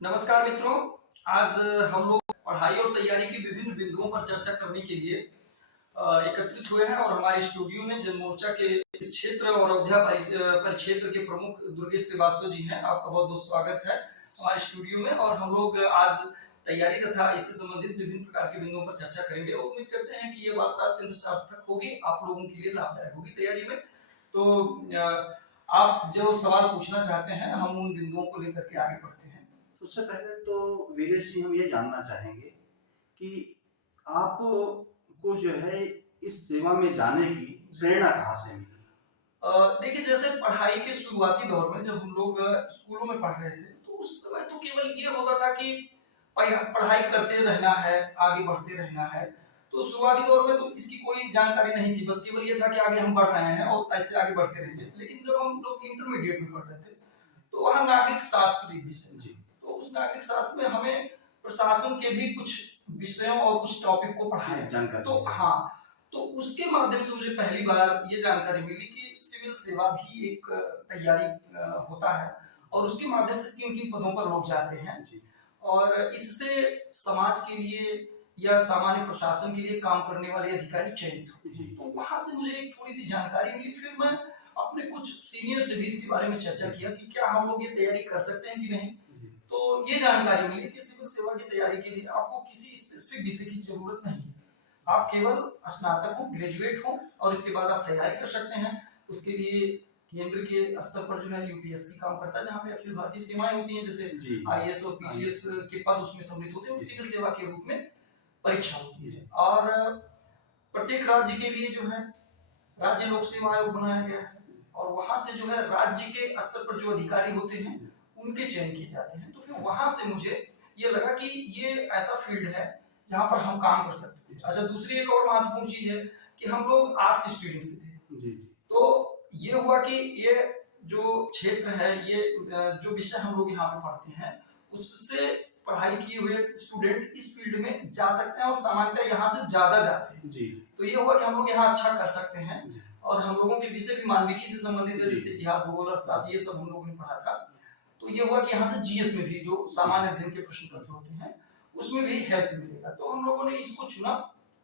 नमस्कार मित्रों। आज हम लोग पढ़ाई और तैयारी की विभिन्न बिंदुओं पर चर्चा करने के लिए एकत्रित हुए हैं और हमारे स्टूडियो में जनमोर्चा के इस क्षेत्र और अयोध्या परिक्षेत्र के प्रमुख दुर्गेश श्रीवास्तव जी हैं। आपका बहुत बहुत स्वागत है हमारे स्टूडियो में। और हम लोग आज तैयारी तथा इससे संबंधित विभिन्न प्रकार के बिंदुओं पर चर्चा करेंगे। उम्मीद करते हैं कि ये वार्ता अत्यंत सार्थक होगी, आप लोगों के लिए लाभदायक होगी तैयारी में। तो आप जो सवाल पूछना चाहते हैं हम उन बिंदुओं को लेकर के आगे बढ़ते हैं। सबसे पहले तो वीरेश जी हम ये जानना चाहेंगे कि आपको जो है इस सेवा में जाने की प्रेरणा कहाँ से मिली? देखिए, जैसे पढ़ाई के शुरुआती दौर में जब हम लोग स्कूलों में पढ़ रहे थे तो उस समय तो केवल ये होता था कि पढ़ाई करते रहना है, आगे बढ़ते रहना है। तो शुरुआती दौर में तो इसकी कोई जानकारी नहीं थी, बस केवल ये था कि आगे हम बढ़ रहे हैं और ऐसे आगे बढ़ते रहेंगे। लेकिन जब हम लोग इंटरमीडिएट में पढ़ रहे थे तो वहाँ नागरिक शास्त्र विषय जी, तो उस नागरिक शास्त्र में हमें प्रशासन के भी कुछ विषयों और कुछ टॉपिक को पढ़ाया जानकारी। तो हाँ, तो उसके माध्यम से मुझे पहली बार ये जानकारी मिली कि सिविल सेवा भी एक तैयारी होता है और उसके माध्यम से किन किन पदों पर लोग जाते हैं और इससे समाज के लिए या सामान्य प्रशासन के लिए काम करने वाले अधिकारी चयनित होते हैं। तो वहां से मुझे एक थोड़ी सी जानकारी मिली। फिर मैं अपने कुछ सीनियर से भी इसके बारे में चर्चा किया कि क्या हम लोग ये तैयारी कर सकते हैं कि नहीं। तो ये जानकारी मिली कि सिविल सेवा की तैयारी के लिए आपको किसी स्पेसिफिक विषय की जरूरत नहीं है। आप केवल स्नातक हो, ग्रेजुएट हो और इसके बाद आप तैयारी कर सकते हैं। उसके लिए केंद्र के स्तर पर जो है यूपीएससी काम करता है, जहाँ पे अखिल भारतीय सेवाएं होती हैं, जैसे आईएएस और पीसीएस के पद उसमें सम्मिलित होते हैं। सिविल सेवा के रूप में परीक्षा होती है और प्रत्येक राज्य के लिए जो है राज्य लोक सेवा आयोग बनाया गया है और वहां से जो है राज्य के स्तर पर जो अधिकारी होते हैं उनके चयन किए जाते हैं। तो फिर वहां से मुझे ये लगा कि ये ऐसा फील्ड है जहां पर हम काम कर सकते थे। अच्छा, दूसरी एक और महत्वपूर्ण चीज है कि हम लोग आर्ट्स स्टूडेंट से थे। तो ये हुआ कि ये जो क्षेत्र है, ये जो विषय हम लोग यहाँ पे पढ़ते हैं उससे पढ़ाई किए हुए स्टूडेंट इस फील्ड में जा सकते हैं और सामान्यतः यहाँ से ज्यादा जाते हैं जी। तो ये हुआ कि हम लोग यहाँ अच्छा कर सकते हैं और हम लोगों के विषय भी मानविकी से संबंधित है, जैसे इतिहास, भूगोल, अर्थशास्त्र, ये सब हम लोगों ने पढ़ा था। तो ये हुआ कि यहाँ से जीएस में भी जो सामान्य अध्ययन के प्रश्न पत्र होते हैं उसमें भी हेल्प मिलेगा। तो हम लोगों ने इसको चुना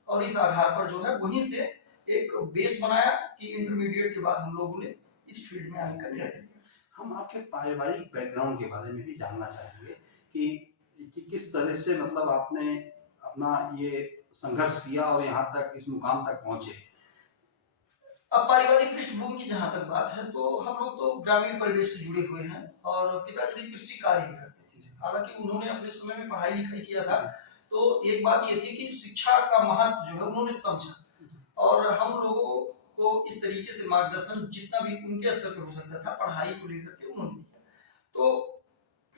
और इस आधार पर जो है वहीं से एक बेस बनाया कि इंटरमीडिएट के बाद हम लोगों ने इस फील्ड में आने का निर्णय लिया। हम आपके पारिवारिक बैकग्राउंड के बारे में भी जानना चाहेंगे कि किस तरह से मतलब आपने अपना ये संघर्ष किया और यहाँ तक इस मुकाम तक पहुंचे। अब पारिवारिक पृष्ठभूमि की जहाँ तक बात है तो हम लोग तो ग्रामीण परिवेश से जुड़े हुए हैं और पिताजी भी कृषि कार्य ही करते थे। हालांकि उन्होंने अपने समय में पढ़ाई लिखाई किया था, तो एक बात ये थी कि शिक्षा का महत्व जो है उन्होंने समझा और हम लोगों को इस तरीके से मार्गदर्शन जितना भी उनके स्तर पर हो सकता था पढ़ाई को लेकर के उन्होंने दिया। तो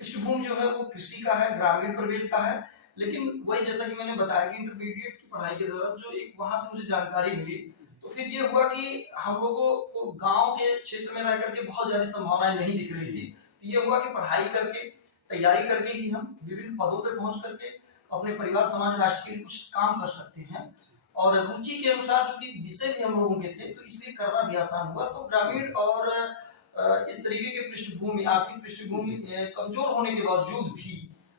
पृष्ठभूमि जो है वो कृषि का है, ग्रामीण परिवेश का है। लेकिन वही जैसा कि मैंने बताया कि इंटरमीडिएट की पढ़ाई के दौरान जो एक वहां से मुझे जानकारी मिली, तो फिर ये हुआ कि हम लोगों को गांव के क्षेत्र में रह करके बहुत ज्यादा संभावनाएं नहीं दिख रही थी। तो ये हुआ कि पढ़ाई करके, तैयारी करके ही हम विभिन्न पदों पर पहुंच करके अपने परिवार, समाज, राष्ट्र के लिए कुछ काम कर सकते हैं। और रुचि के अनुसार चूंकि विषय भी हम लोगों के थे तो इसलिए करना भी आसान हुआ। तो ग्रामीण और इस तरीके के पृष्ठभूमि, आर्थिक पृष्ठभूमि कमजोर होने के बावजूद भी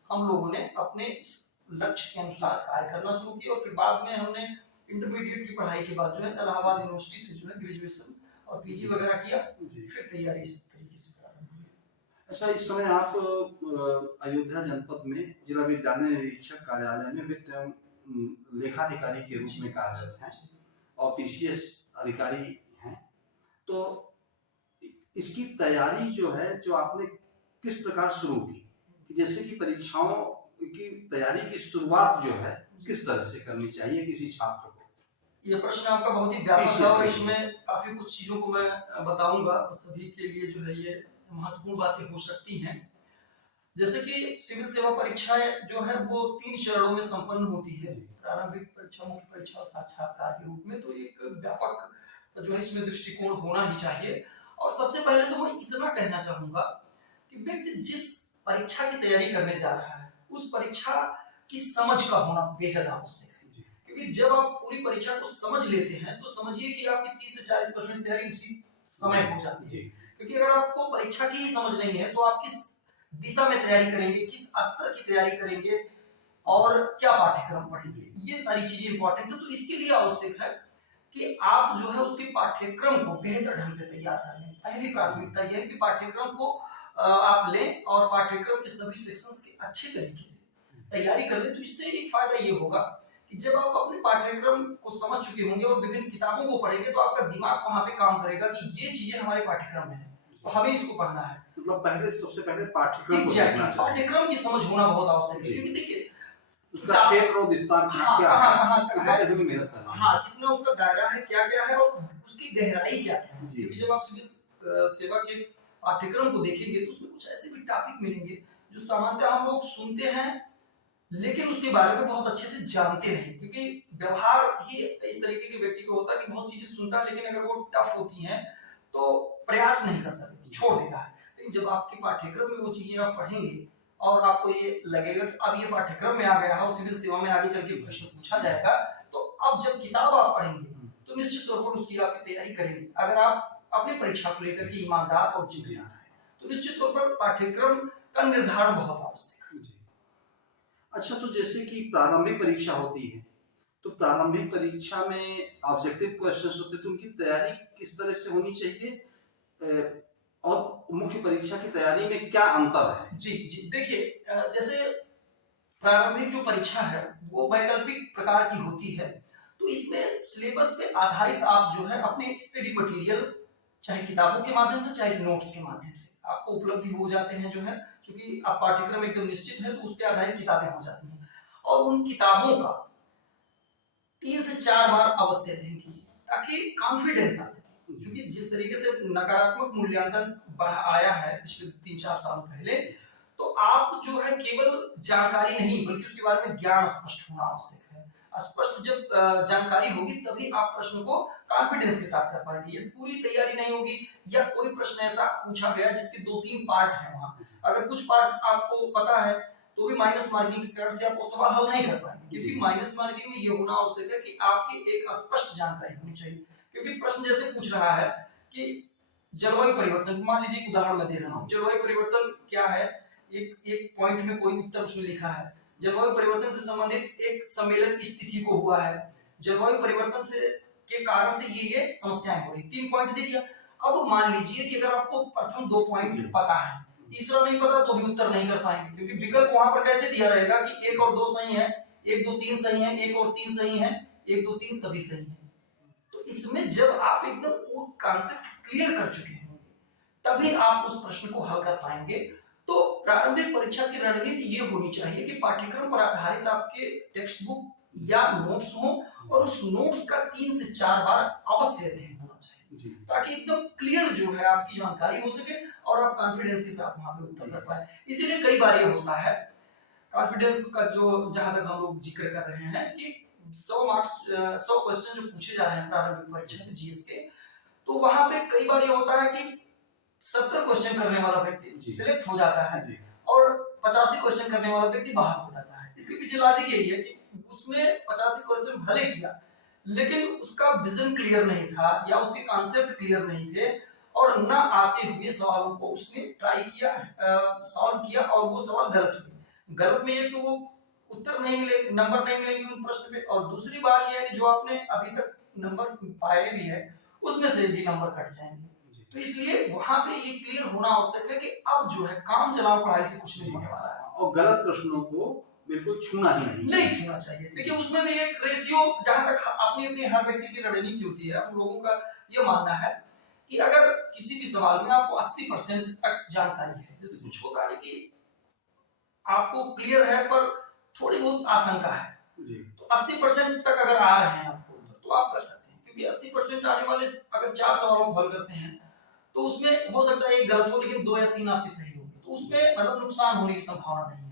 हम लोगों ने अपने इस लक्ष्य के अनुसार कार्य करना शुरू किया और फिर बाद में हमने इंटरमीडिएट की पढ़ाई के बाद जो है इलाहाबाद यूनिवर्सिटी से जो है ग्रेजुएशन और पीजी वगैरह किया, फिर तैयारी इस तरीके से प्रारंभ हुई। अच्छा, इस समय आप अयोध्या जनपद में जिला विद्यालय निरीक्षक कार्यालय में वित्त एवं लेखाधिकारी के रूप में कार्यरत हैं और पीसीएस अधिकारी हैं। तो इसकी तैयारी जो है जो आपने किस प्रकार शुरू की, जैसे कि परीक्षाओं की तैयारी की शुरुआत जो है किस तरह से करनी चाहिए किसी छात्र को? ये प्रश्न आपका बहुत ही व्यापक है और इसमें काफी कुछ चीजों को मैं बताऊंगा, सभी के लिए जो है ये महत्वपूर्ण बातें हो सकती हैं। जैसे कि सिविल सेवा परीक्षाएं जो है वो 3 चरणों में संपन्न होती है, प्रारंभिक परीक्षा, मुख्य परीक्षा और साक्षात्कार के रूप में। तो एक व्यापक जो है इसमें दृष्टिकोण होना ही चाहिए। और सबसे पहले तो मैं इतना कहना चाहूंगा कि व्यक्ति जिस परीक्षा की तैयारी करने जा रहा है उस परीक्षा की समझ का होना बेहद आवश्यक है। क्योंकि जब आप पूरी परीक्षा को समझ लेते हैं तो समझिए कि आपकी 30 से 40% तैयारी उसी समय हो जाती है। क्योंकि अगर आपको परीक्षा की ही समझ नहीं है तो आप किस दिशा में तैयारी करेंगे, किस स्तर की तैयारी करेंगे और क्या पाठ्यक्रम पढ़ेंगे, ये सारी चीजें इंपॉर्टेंट है। तो इसके लिए आवश्यक है कि आप जो है उसके पाठ्यक्रम को बेहतर ढंग से तैयार कर लें। पहली प्राथमिकता यह है कि पाठ्यक्रम को आप लें और पाठ्यक्रम के सभी सेक्शंस की अच्छे तरीके से तैयारी कर लें। तो इससे एक फायदा ये होगा कि जब आप अपने पाठ्यक्रम को समझ चुके होंगे और विभिन्न किताबों को पढ़ेंगे तो आपका दिमाग वहां पे काम करेगा कि ये चीजें हमारे पाठ्यक्रम में है, तो हमें इसको पढ़ना है। मतलब पहले सबसे पहले पाठ्यक्रम को Exactly, देखना चाहिए। पाठ्यक्रम की समझ होना बहुत आवश्यक है, जी। क्योंकि देखिए उसका क्षेत्र और विस्तार हाँ, क्या कहाँ है, कहाँ तक वहाँ है, पे हमें मेहनत करना है। हाँ कितना उसका दायरा है, क्या क्या है और उसकी गहराई क्या क्या है। जी। क्योंकि जब आप सिविल सेवा के पाठ्यक्रम को देखेंगे तो उसमें कुछ ऐसे भी टॉपिक मिलेंगे जो सामान्यतः हम लोग सुनते हैं लेकिन उसके बारे में बहुत अच्छे से जानते नहीं, क्योंकि व्यवहार ही इस तरीके के व्यक्ति को होता है कि बहुत चीजें सुनता है लेकिन अगर वो टफ होती हैं तो प्रयास नहीं करता, छोड़ देता है। लेकिन जब आपके पाठ्यक्रम में वो चीजें आप पढ़ेंगे और आपको ये लगेगा कि अब ये पाठ्यक्रम में आ गया है और सिविल सेवा में आगे चल के प्रश्न पूछा जाएगा, तो अब जब किताब आप पढ़ेंगे तो निश्चित तौर पर उसकी आपकी तैयारी करेंगे। अगर आप अपनी परीक्षा को लेकर के ईमानदार और जिम्मेदार हैं तो निश्चित तौर पर पाठ्यक्रम का निर्धारण बहुत आवश्यक है। अच्छा, तो जैसे कि प्रारंभिक परीक्षा होती है तो प्रारंभिक परीक्षा में ऑब्जेक्टिव क्वेश्चंस होते हैं, तो उनकी तैयारी किस तरह से होनी चाहिए और मुख्य परीक्षा की तैयारी में क्या अंतर है? जी जी, देखिए जैसे प्रारंभिक जो परीक्षा है वो वैकल्पिक प्रकार की होती है, तो इसमें सिलेबस पे आधारित आप जो है अपने स्टडी मटेरियल चाहे किताबों के माध्यम से चाहे नोट्स के माध्यम से आपको उपलब्धि हो जाते हैं जो है, क्योंकि आप पाठ्यक्रम एकदम निश्चित है तो उस पर आधारित किताबें हो जाती हैं और उन किताबों का 3 से 4 बार अवश्य अध्ययन कीजिए ताकि कॉन्फिडेंस आ सके। क्योंकि जिस तरीके से नकारात्मक मूल्यांकन आया है पिछले 3-4 साल पहले, तो आप जो है केवल जानकारी नहीं बल्कि उसके बारे में ज्ञान स्पष्ट होना आवश्यक है। स्पष्ट जब जानकारी होगी तभी आप प्रश्न को कॉन्फिडेंस के साथ कर पाएंगे। यदि पूरी तैयारी नहीं होगी या कोई प्रश्न ऐसा पूछा गया जिसके 2-3 पार्ट हैं वहां, अगर कुछ पार्ट आपको पता है तो भी माइनस मार्किंग के कारण से आप वो सवाल हल नहीं कर पाएंगे, क्योंकि माइनस मार्किंग में ये होना आवश्यक है कि आपकी एक स्पष्ट जानकारी होनी चाहिए। क्योंकि प्रश्न जैसे पूछ रहा है कि जलवायु परिवर्तन, मान लीजिए एक उदाहरण मैं दे रहा हूँ, जलवायु परिवर्तन क्या है, एक पॉइंट में कोई उत्तर उसमें लिखा है, जलवायु परिवर्तन से संबंधित एक सम्मेलन इस तिथि को हुआ है, जलवायु परिवर्तन से के कारण से ये समस्याएं हो रही, 3 पॉइंट दे दिया। अब मान लीजिए कि अगर आपको प्रथम 2 पॉइंट पता है, तीसरा नहीं पता तो भी उत्तर नहीं कर पाएंगे, क्योंकि विकल्प वहां पर कैसे दिया रहेगा कि 1 और 2 सही है, 1 2 3 सही है, 1 और 3 सही है, 1 2 3 सभी सही है। तो इसमें जब आप एकदम वो कॉन्सेप्ट क्लियर कर चुके होंगे तभी आप उस प्रश्न को हल कर पाएंगे। तो प्रारंभिक परीक्षा की रणनीति ये होनी चाहिए कि पाठ्यक्रम पर आधारित आपके टेक्स्ट बुक या नोट्स हो और उस नोट्स का 3 से 4 बार अवश्य अध्ययन होना चाहिए, ताकि एकदम क्लियर जो है आपकी जानकारी हो सके और आप कॉन्फिडेंस के साथ वहां पे उत्तर कर पाए। इसीलिए कई बार ये होता है कॉन्फिडेंस का, जो जहां तक हम लोग जिक्र कर रहे हैं कि 100 मार्क्स 100 क्वेश्चन जो पूछे जा रहे हैं प्रारंभिक परीक्षा में जीएस के, तो वहां पे कई बार ये होता है कि 70 क्वेश्चन करने वाला व्यक्ति सिलेक्ट हो जाता है और 85 क्वेश्चन करने वाला व्यक्ति बाहर हो जाता है। इसके पीछे लॉजिक यही है कि उसने 85 क्वेश्चन भले किया लेकिन उसका विजन क्लियर नहीं था या उसके कॉन्सेप्ट क्लियर नहीं थे और न आते हुए सवालों को उसने ट्राई किया, सॉल्व किया और वो सवाल गलत हुए। गलत में ये तो वो उत्तर नहीं मिले, नंबर नहीं मिलेंगे उन प्रश्न पे, और दूसरी बात ये है कि जो आपने अभी तक नंबर पाए भी है उसमें से भी नंबर कट जाएंगे। तो इसलिए वहां पे ये क्लियर होना आवश्यक है कि अब जो है काम चलाओ पढ़ाई से कुछ नहीं होने वाला है और गलत प्रश्नों को बिल्कुल छूना ही नहीं छूना चाहिए। देखिए उसमें भी एक रेशियो, जहां तक अपनी अपनी हर व्यक्ति की रणनीति होती है, हम लोगों का ये मानना है कि अगर किसी भी सवाल में आपको 80% तक जानकारी है, जैसे कुछ होता है कि आपको क्लियर है पर थोड़ी बहुत आशंका है, तो 80% तक अगर आ रहे हैं आपको तो आप कर सकते हैं, क्योंकि 80% आने वाले अगर 4 सवालों को हल करते हैं तो उसमें हो सकता है एक गलत हो लेकिन 2 या 3 आपकी सही होगी, तो उसमें मतलब नुकसान होने की संभावना नहीं है।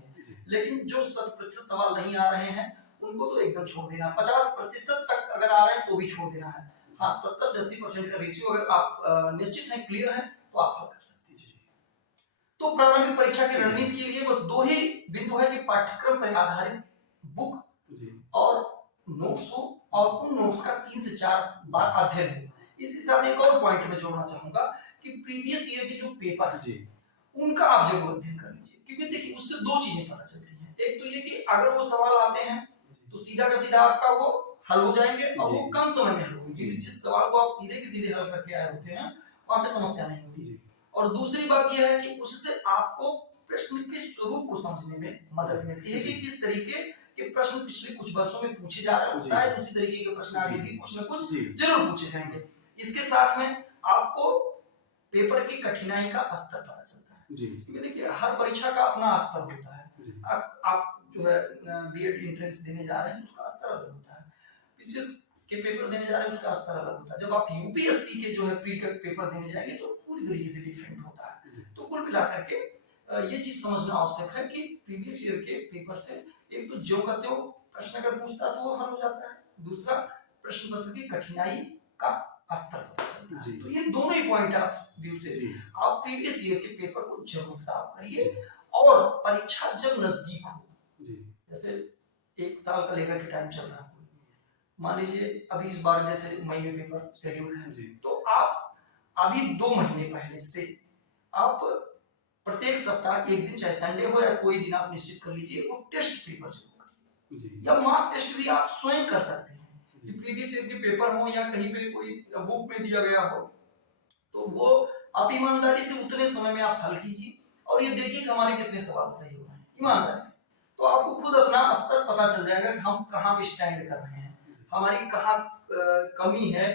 लेकिन जो 100% सवाल नहीं आ रहे हैं उनको तो एकदम छोड़ देना, 50% तक अगर आ रहे हैं तो भी छोड़ देना है। हाँ, 70 से 80% का रेशियो अगर आप निश्चित हैं, क्लियर है, तो आप हल कर सकते हैं। तो प्रारंभिक परीक्षा की रणनीति के लिए बस 2 ही बिंदु है कि पाठ्यक्रम पर आधारित बुक और नोट्स हो और उन नोट्स का 3 से 4 बार अध्ययन हो। इसी साथ एक और पॉइंट में जोड़ना चाहूंगा कि प्रीवियस ईयर के जो पेपर है उनका आप जरूर अध्ययन कर लीजिए, क्योंकि देखिए उससे दो चीजें पता चलती हैं। एक तो ये कि अगर वो सवाल आते हैं तो सीधा का सीधा आपका वो हल हो जाएंगे और वो कम समय में हल होंगे। जिस सवाल को आप सीधे के सीधे हल करके आए होते हैं वहां पे समस्या नहीं होगी। और दूसरी बात यह है कि उससे आपको प्रश्न के स्वरूप को समझने में मदद मिलती है कि किस तरीके के प्रश्न पिछले कुछ वर्षों में पूछे जा रहे हैं, शायद उसी तरीके के प्रश्न आगे भी कुछ न कुछ जरूर पूछे जाएंगे। इसके साथ में आपको पेपर की कठिनाई का स्तर पता चलता है, क्योंकि देखिए हर परीक्षा का अपना स्तर होता है। आप जो है बीएड एंट्रेंस देने जा रहे हैं उसका स्तर अलग होता है, पीसीएस के पेपर देने जा रहे हैं उसका स्तर अलग होता है। जब आप यूपीएससी के जो है प्री का पेपर देने जाएंगे तो पूरी तरीके से डिफरेंट होता है। तो कुल मिलाकर के ये चीज समझना आवश्यक है कि प्रीवियस ईयर के पेपर से एक तो जो कहते हो प्रश्न अगर पूछता तो वो हल हो जाता है, दूसरा प्रश्न पत्र की कठिनाई का स्तर पता चलता है। तो ये दोनों ही पॉइंट ऑफ व्यू से आप प्रीवियस ईयर के पेपर को जरूर साफ करिए। और परीक्षा जब नजदीक हो, जैसे एक साल का लेकर के टाइम चल रहा है, मान लीजिए अभी इस बार जैसे मई में पेपर शेड्यूल है, तो आप अभी 2 महीने पहले से आप प्रत्येक सप्ताह एक दिन, चाहे संडे हो या कोई दिन, आप निश्चित कर लीजिए वो टेस्ट पेपर जरूर करिए, या मार्क टेस्ट भी आप स्वयं कर सकते हैं। प्रीवियस ईयर के पेपर हो या कहीं पे कोई बुक में दिया गया हो, तो वो आप ईमानदारी से उतने समय में आप हल कीजिए और ये देखिए कि हमारे कितने सवाल सही हो रहे हैं ईमानदारी से। तो आपको खुद अपना स्तर पता चल जाएगा कि हम कहाँ पे स्टैंड कर रहे हैं, हमारी कहाँ कमी है,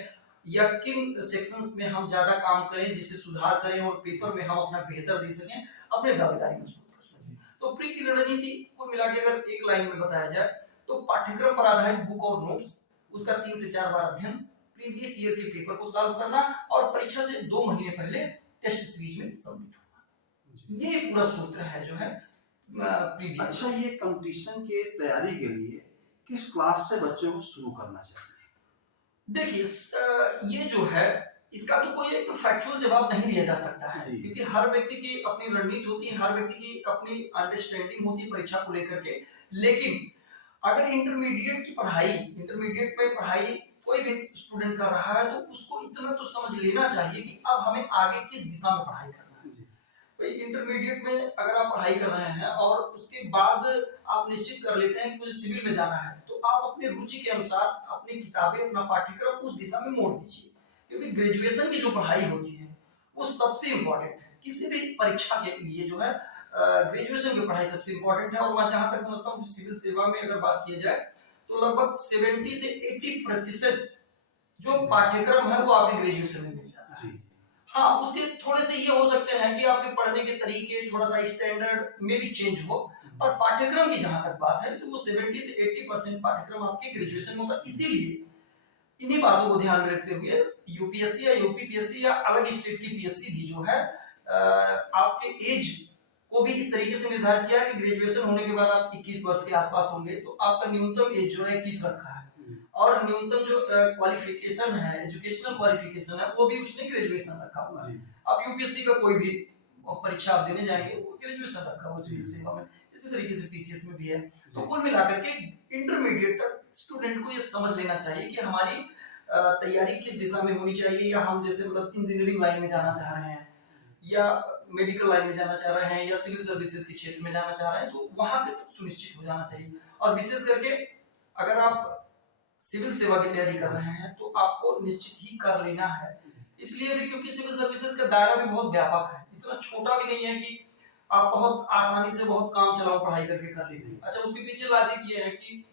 या किन सेक्शंस में हम ज्यादा काम करें जिससे सुधार करें और पेपर में हम अपना बेहतर दे सकें, अपने दावेदारी मजबूत कर सकें। तो प्री की रणनीति को मिला के अगर एक लाइन में बताया जाए तो पाठ्यक्रम पर आधारित बुक और नोट्स, उसका 3 से 4 बार अध्ययन, प्रीवियस ईयर के पेपर को सॉल्व करना और परीक्षा से 2 महीने पहले टेस्ट सीरीज में सम्मिलित होना, ये पूरा सूत्र है जो है प्रीवियस। अच्छा, ये कंपटीशन के तैयारी के लिए किस क्लास से बच्चों को शुरू करना चाहिए? देखिए ये जो है इसका तो कोई एक फैक्चुअल जवाब नहीं दिया जा सकता है, क्योंकि हर व्यक्ति की अपनी रणनीति होती है, हर व्यक्ति की अपनी अंडरस्टैंडिंग होती है परीक्षा को लेकर के। लेकिन अगर इंटरमीडिएट में पढ़ाई कोई भी स्टूडेंट कर रहा है तो उसको इतना तो समझ लेना चाहिए कि अब हमें आगे किस दिशा में पढ़ाई करना है। भाई इंटरमीडिएट में अगर आप पढ़ाई कर रहे हैं और उसके बाद आप निश्चित कर लेते हैं कि मुझे सिविल में जाना है, तो आप अपने रुचि के अनुसार अपनी किताबें, अपना पाठ्यक्रम उस दिशा में मोड़ दीजिए, क्योंकि ग्रेजुएशन की जो पढ़ाई होती है वो सबसे इम्पोर्टेंट है। किसी भी परीक्षा के लिए जो है ग्रेजुएशन की पढ़ाई सबसे इम्पोर्टेंट है। और मैं जहां तक समझता हूँ सिविल सेवा में अगर बात की जाए तो लगभग 70 से 80% जो पाठ्यक्रम है वो आपके ग्रेजुएशन में मिल जाता है। हाँ, उसके थोड़े से ये हो सकते हैं कि आपके पढ़ने के तरीके थोड़ा सा स्टैंडर्ड में भी चेंज हो, पर पाठ्यक्रम की जहां तक बात है तो वो 70 से 80% पाठ्यक्रम आपके ग्रेजुएशन में होता है। इसीलिए इन्हीं बातों को ध्यान में रखते हुए यूपीएससी या यूपीपीएससी या अलग स्टेट की पीएससी भी जो है आपके एज को भी इस तरीके से निर्धारित किया है कि ग्रेजुएशन होने के बाद आप 21 वर्ष के आसपास होंगे तो आपका न्यूनतम एज जो है 21 रखा है, और न्यूनतम जो क्वालिफिकेशन है, एजुकेशनल क्वालिफिकेशन है, वो भी उसने ग्रेजुएशन रखा हुआ है। अब यूपीएससी का कोई भी परीक्षा आप देने जाएंगे वो ग्रेजुएशन रखा हुआ सिविल सेवा में, इसी तरीके से पीसीएस में भी है। तो कुल मिलाकर के इंटरमीडिएट तक स्टूडेंट को ये समझ लेना चाहिए कि हमारी तैयारी किस दिशा में होनी चाहिए, या हम जैसे मतलब इंजीनियरिंग लाइन में जाना चाह रहे हैं या मेडिकल लाइन में जाना चाह रहे हैं या सिविल सर्विसेज के क्षेत्र में जाना चाह रहे हैं, तो वहां पे तो सुनिश्चित हो जाना चाहिए। और विशेष करके अगर आप सिविल सेवा की तैयारी कर रहे हैं तो आपको निश्चित ही कर लेना है, इसलिए भी क्योंकि सिविल सर्विसेज का दायरा भी बहुत व्यापक है, इतना छोटा भी नहीं है कि आप बहुत आसानी से बहुत काम चलाओ पढ़ाई करके कर लेंगे। अच्छा, उसके पीछे लॉजिक ये है कि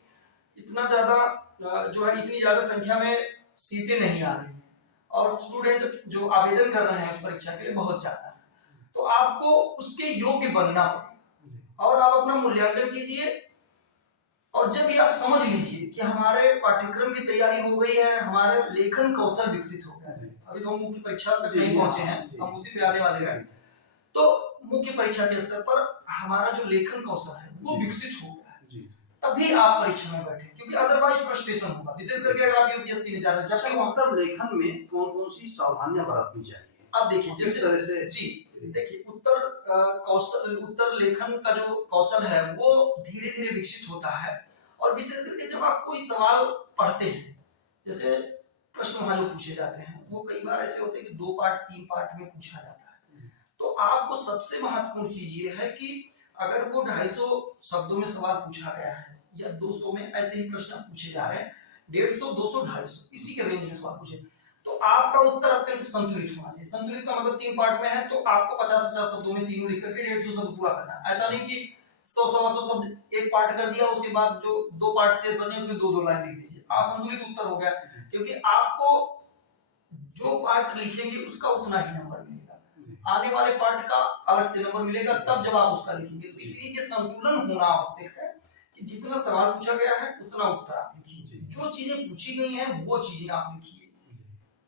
इतना ज्यादा जो है इतनी ज्यादा संख्या में सीटें नहीं आ रही हैं और स्टूडेंट जो आवेदन कर रहे हैं उस परीक्षा के लिए बहुत ज्यादा है, तो आपको उसके योग्य बनना पड़ेगा और आप अपना मूल्यांकन कीजिए। और जब ये आप समझ लीजिए कि हमारे पाठ्यक्रम की तैयारी हो गई है, हमारे लेखन कौशल विकसित हो गया है, अभी तो हम मुख्य परीक्षा तक नहीं पहुंचे हैं, हम उसी पे आने वाले हैं, तो मुख्य परीक्षा के स्तर पर हमारा जो लेखन कौशल है वो विकसित हो गया है, तभी आप परीक्षा में बैठे, क्योंकि अदरवाइज फ्रस्ट्रेशन होगा, विशेष करके अगर आप यूपीएससी में जा रहे हैं। जब तक उत्तर लेखन में कौन-कौन सी सावधानियां बरतनी चाहिए? आप देखिए जिस तरह से देखिए उत्तर लेखन का जो कौशल है वो धीरे धीरे विकसित होता है, और विशेष करके जब आप कोई सवाल पढ़ते हैं, जैसे प्रश्न वहां जो पूछे जाते हैं वो कई बार ऐसे होते हैं कि 2 पार्ट 3 पार्ट में पूछा जाता है, तो आपको सबसे महत्वपूर्ण चीज ये है कि अगर वो 250 शब्दों में सवाल पूछा गया है या 200 में, ऐसे ही प्रश्न पूछे जा रहे हैं, 150, 200, 250 इसी के रेंज में सवाल पूछे, तो आपका उत्तर अत्यंत संतुलित होना चाहिए। संतुलित का मतलब 3 पार्ट में है, तो आपको 50-50 शब्दों में तीनों लिख करके 150 शब्द पूरा करना है। ऐसा नहीं कि 100-125 शब्द एक पार्ट कर दिया, उसके बाद जो 2 पार्ट शेष बचे उसमें 2-2 लाइन लिख दीजिए, असंतुलित उत्तर हो गया। क्योंकि आपको जो पार्ट लिखेंगे उसका उतना ही नंबर मिलेगा, आने वाले पार्ट का अलग से नंबर मिलेगा तब जब आप उसका लिखेंगे। तो इसलिए ये संतुलन होना आवश्यक है कि जितना सवाल पूछा गया है उतना उत्तर आप लिखिए, जो चीजें पूछी गई हैं वो चीजें आप लिखिए,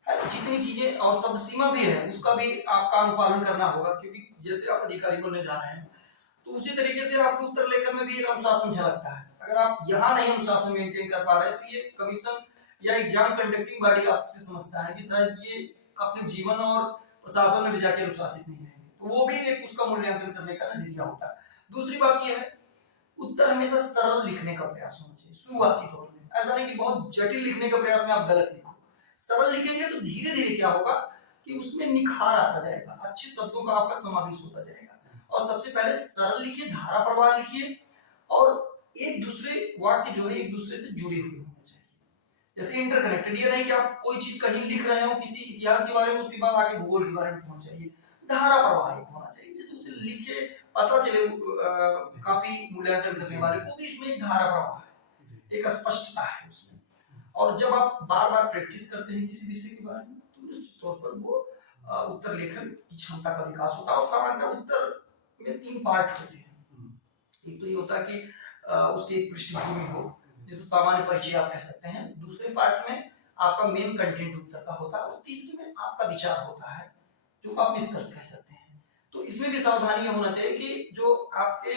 जितनी चीजें और शब्द सीमा भी है उसका भी आपका अनुपालन करना होगा, क्योंकि जैसे आप अधिकारी बनने जा रहे हैं तो उसी तरीके से आपके उत्तर लेखन में भी एक अनुशासन झलकता है। अगर आप यहाँ नहीं अनुशासन मेंटेन कर पा रहे हैं तो ये कमीशन या एग्जाम कंडक्टिंग बॉडी आपसे समझता है कि शायद ये अपने जीवन और प्रशासन में भी जाके अनुशासित नहीं रहेंगे, तो वो भी एक उसका मूल्यांकन करने का नजरिया होता है। दूसरी बात यह है, उत्तर हमेशा सरल लिखने का प्रयास होना चाहिए शुरुआती तौर में। ऐसा नहीं कि बहुत जटिल लिखने का प्रयास में आप गलत लिखो, सरल लिखेंगे तो धीरे धीरे क्या होगा कि उसमें निखार आता जाएगा, अच्छे शब्दों का आपका समावेश होता जाएगा। और सबसे पहले सरल लिखिए, धारा प्रवाह लिखिए, और एक दूसरे वाक्य जो है एक दूसरे से जुड़े हुए होने चाहिए, जैसे इंटरकनेक्टेड। ये नहीं कि आप कोई चीज कहीं लिख रहे हो किसी इतिहास के बारे में, उसके बाद आगे भूगोल के बारे में पहुंच जाइए। धारा प्रवाहित होना चाहिए, जैसे उसे लिखे पता चले काफी मूल्यांकन करने वाले को कि इसमें एक धारा प्रवाह है, एक स्पष्टता है उसमें। और जब आप बार बार प्रैक्टिस करते हैं किसी विषय के बारे में तो निश्चित तौर पर वो उत्तर लेखन की क्षमता का विकास होता है। और सामान्यतः उत्तर में 3 पार्ट होते हैं। एक तो ये होता है कि उसकी एक पृष्ठभूमि हो, जिसको सामान्य परिचय आप कह सकते हैं। दूसरे पार्ट में आपका मेन कंटेंट उत्तर का होता है, और तीसरे में आपका विचार होता है जो आप निष्कर्ष कह सकते हैं। तो इसमें भी सावधानी होना चाहिए कि जो आपके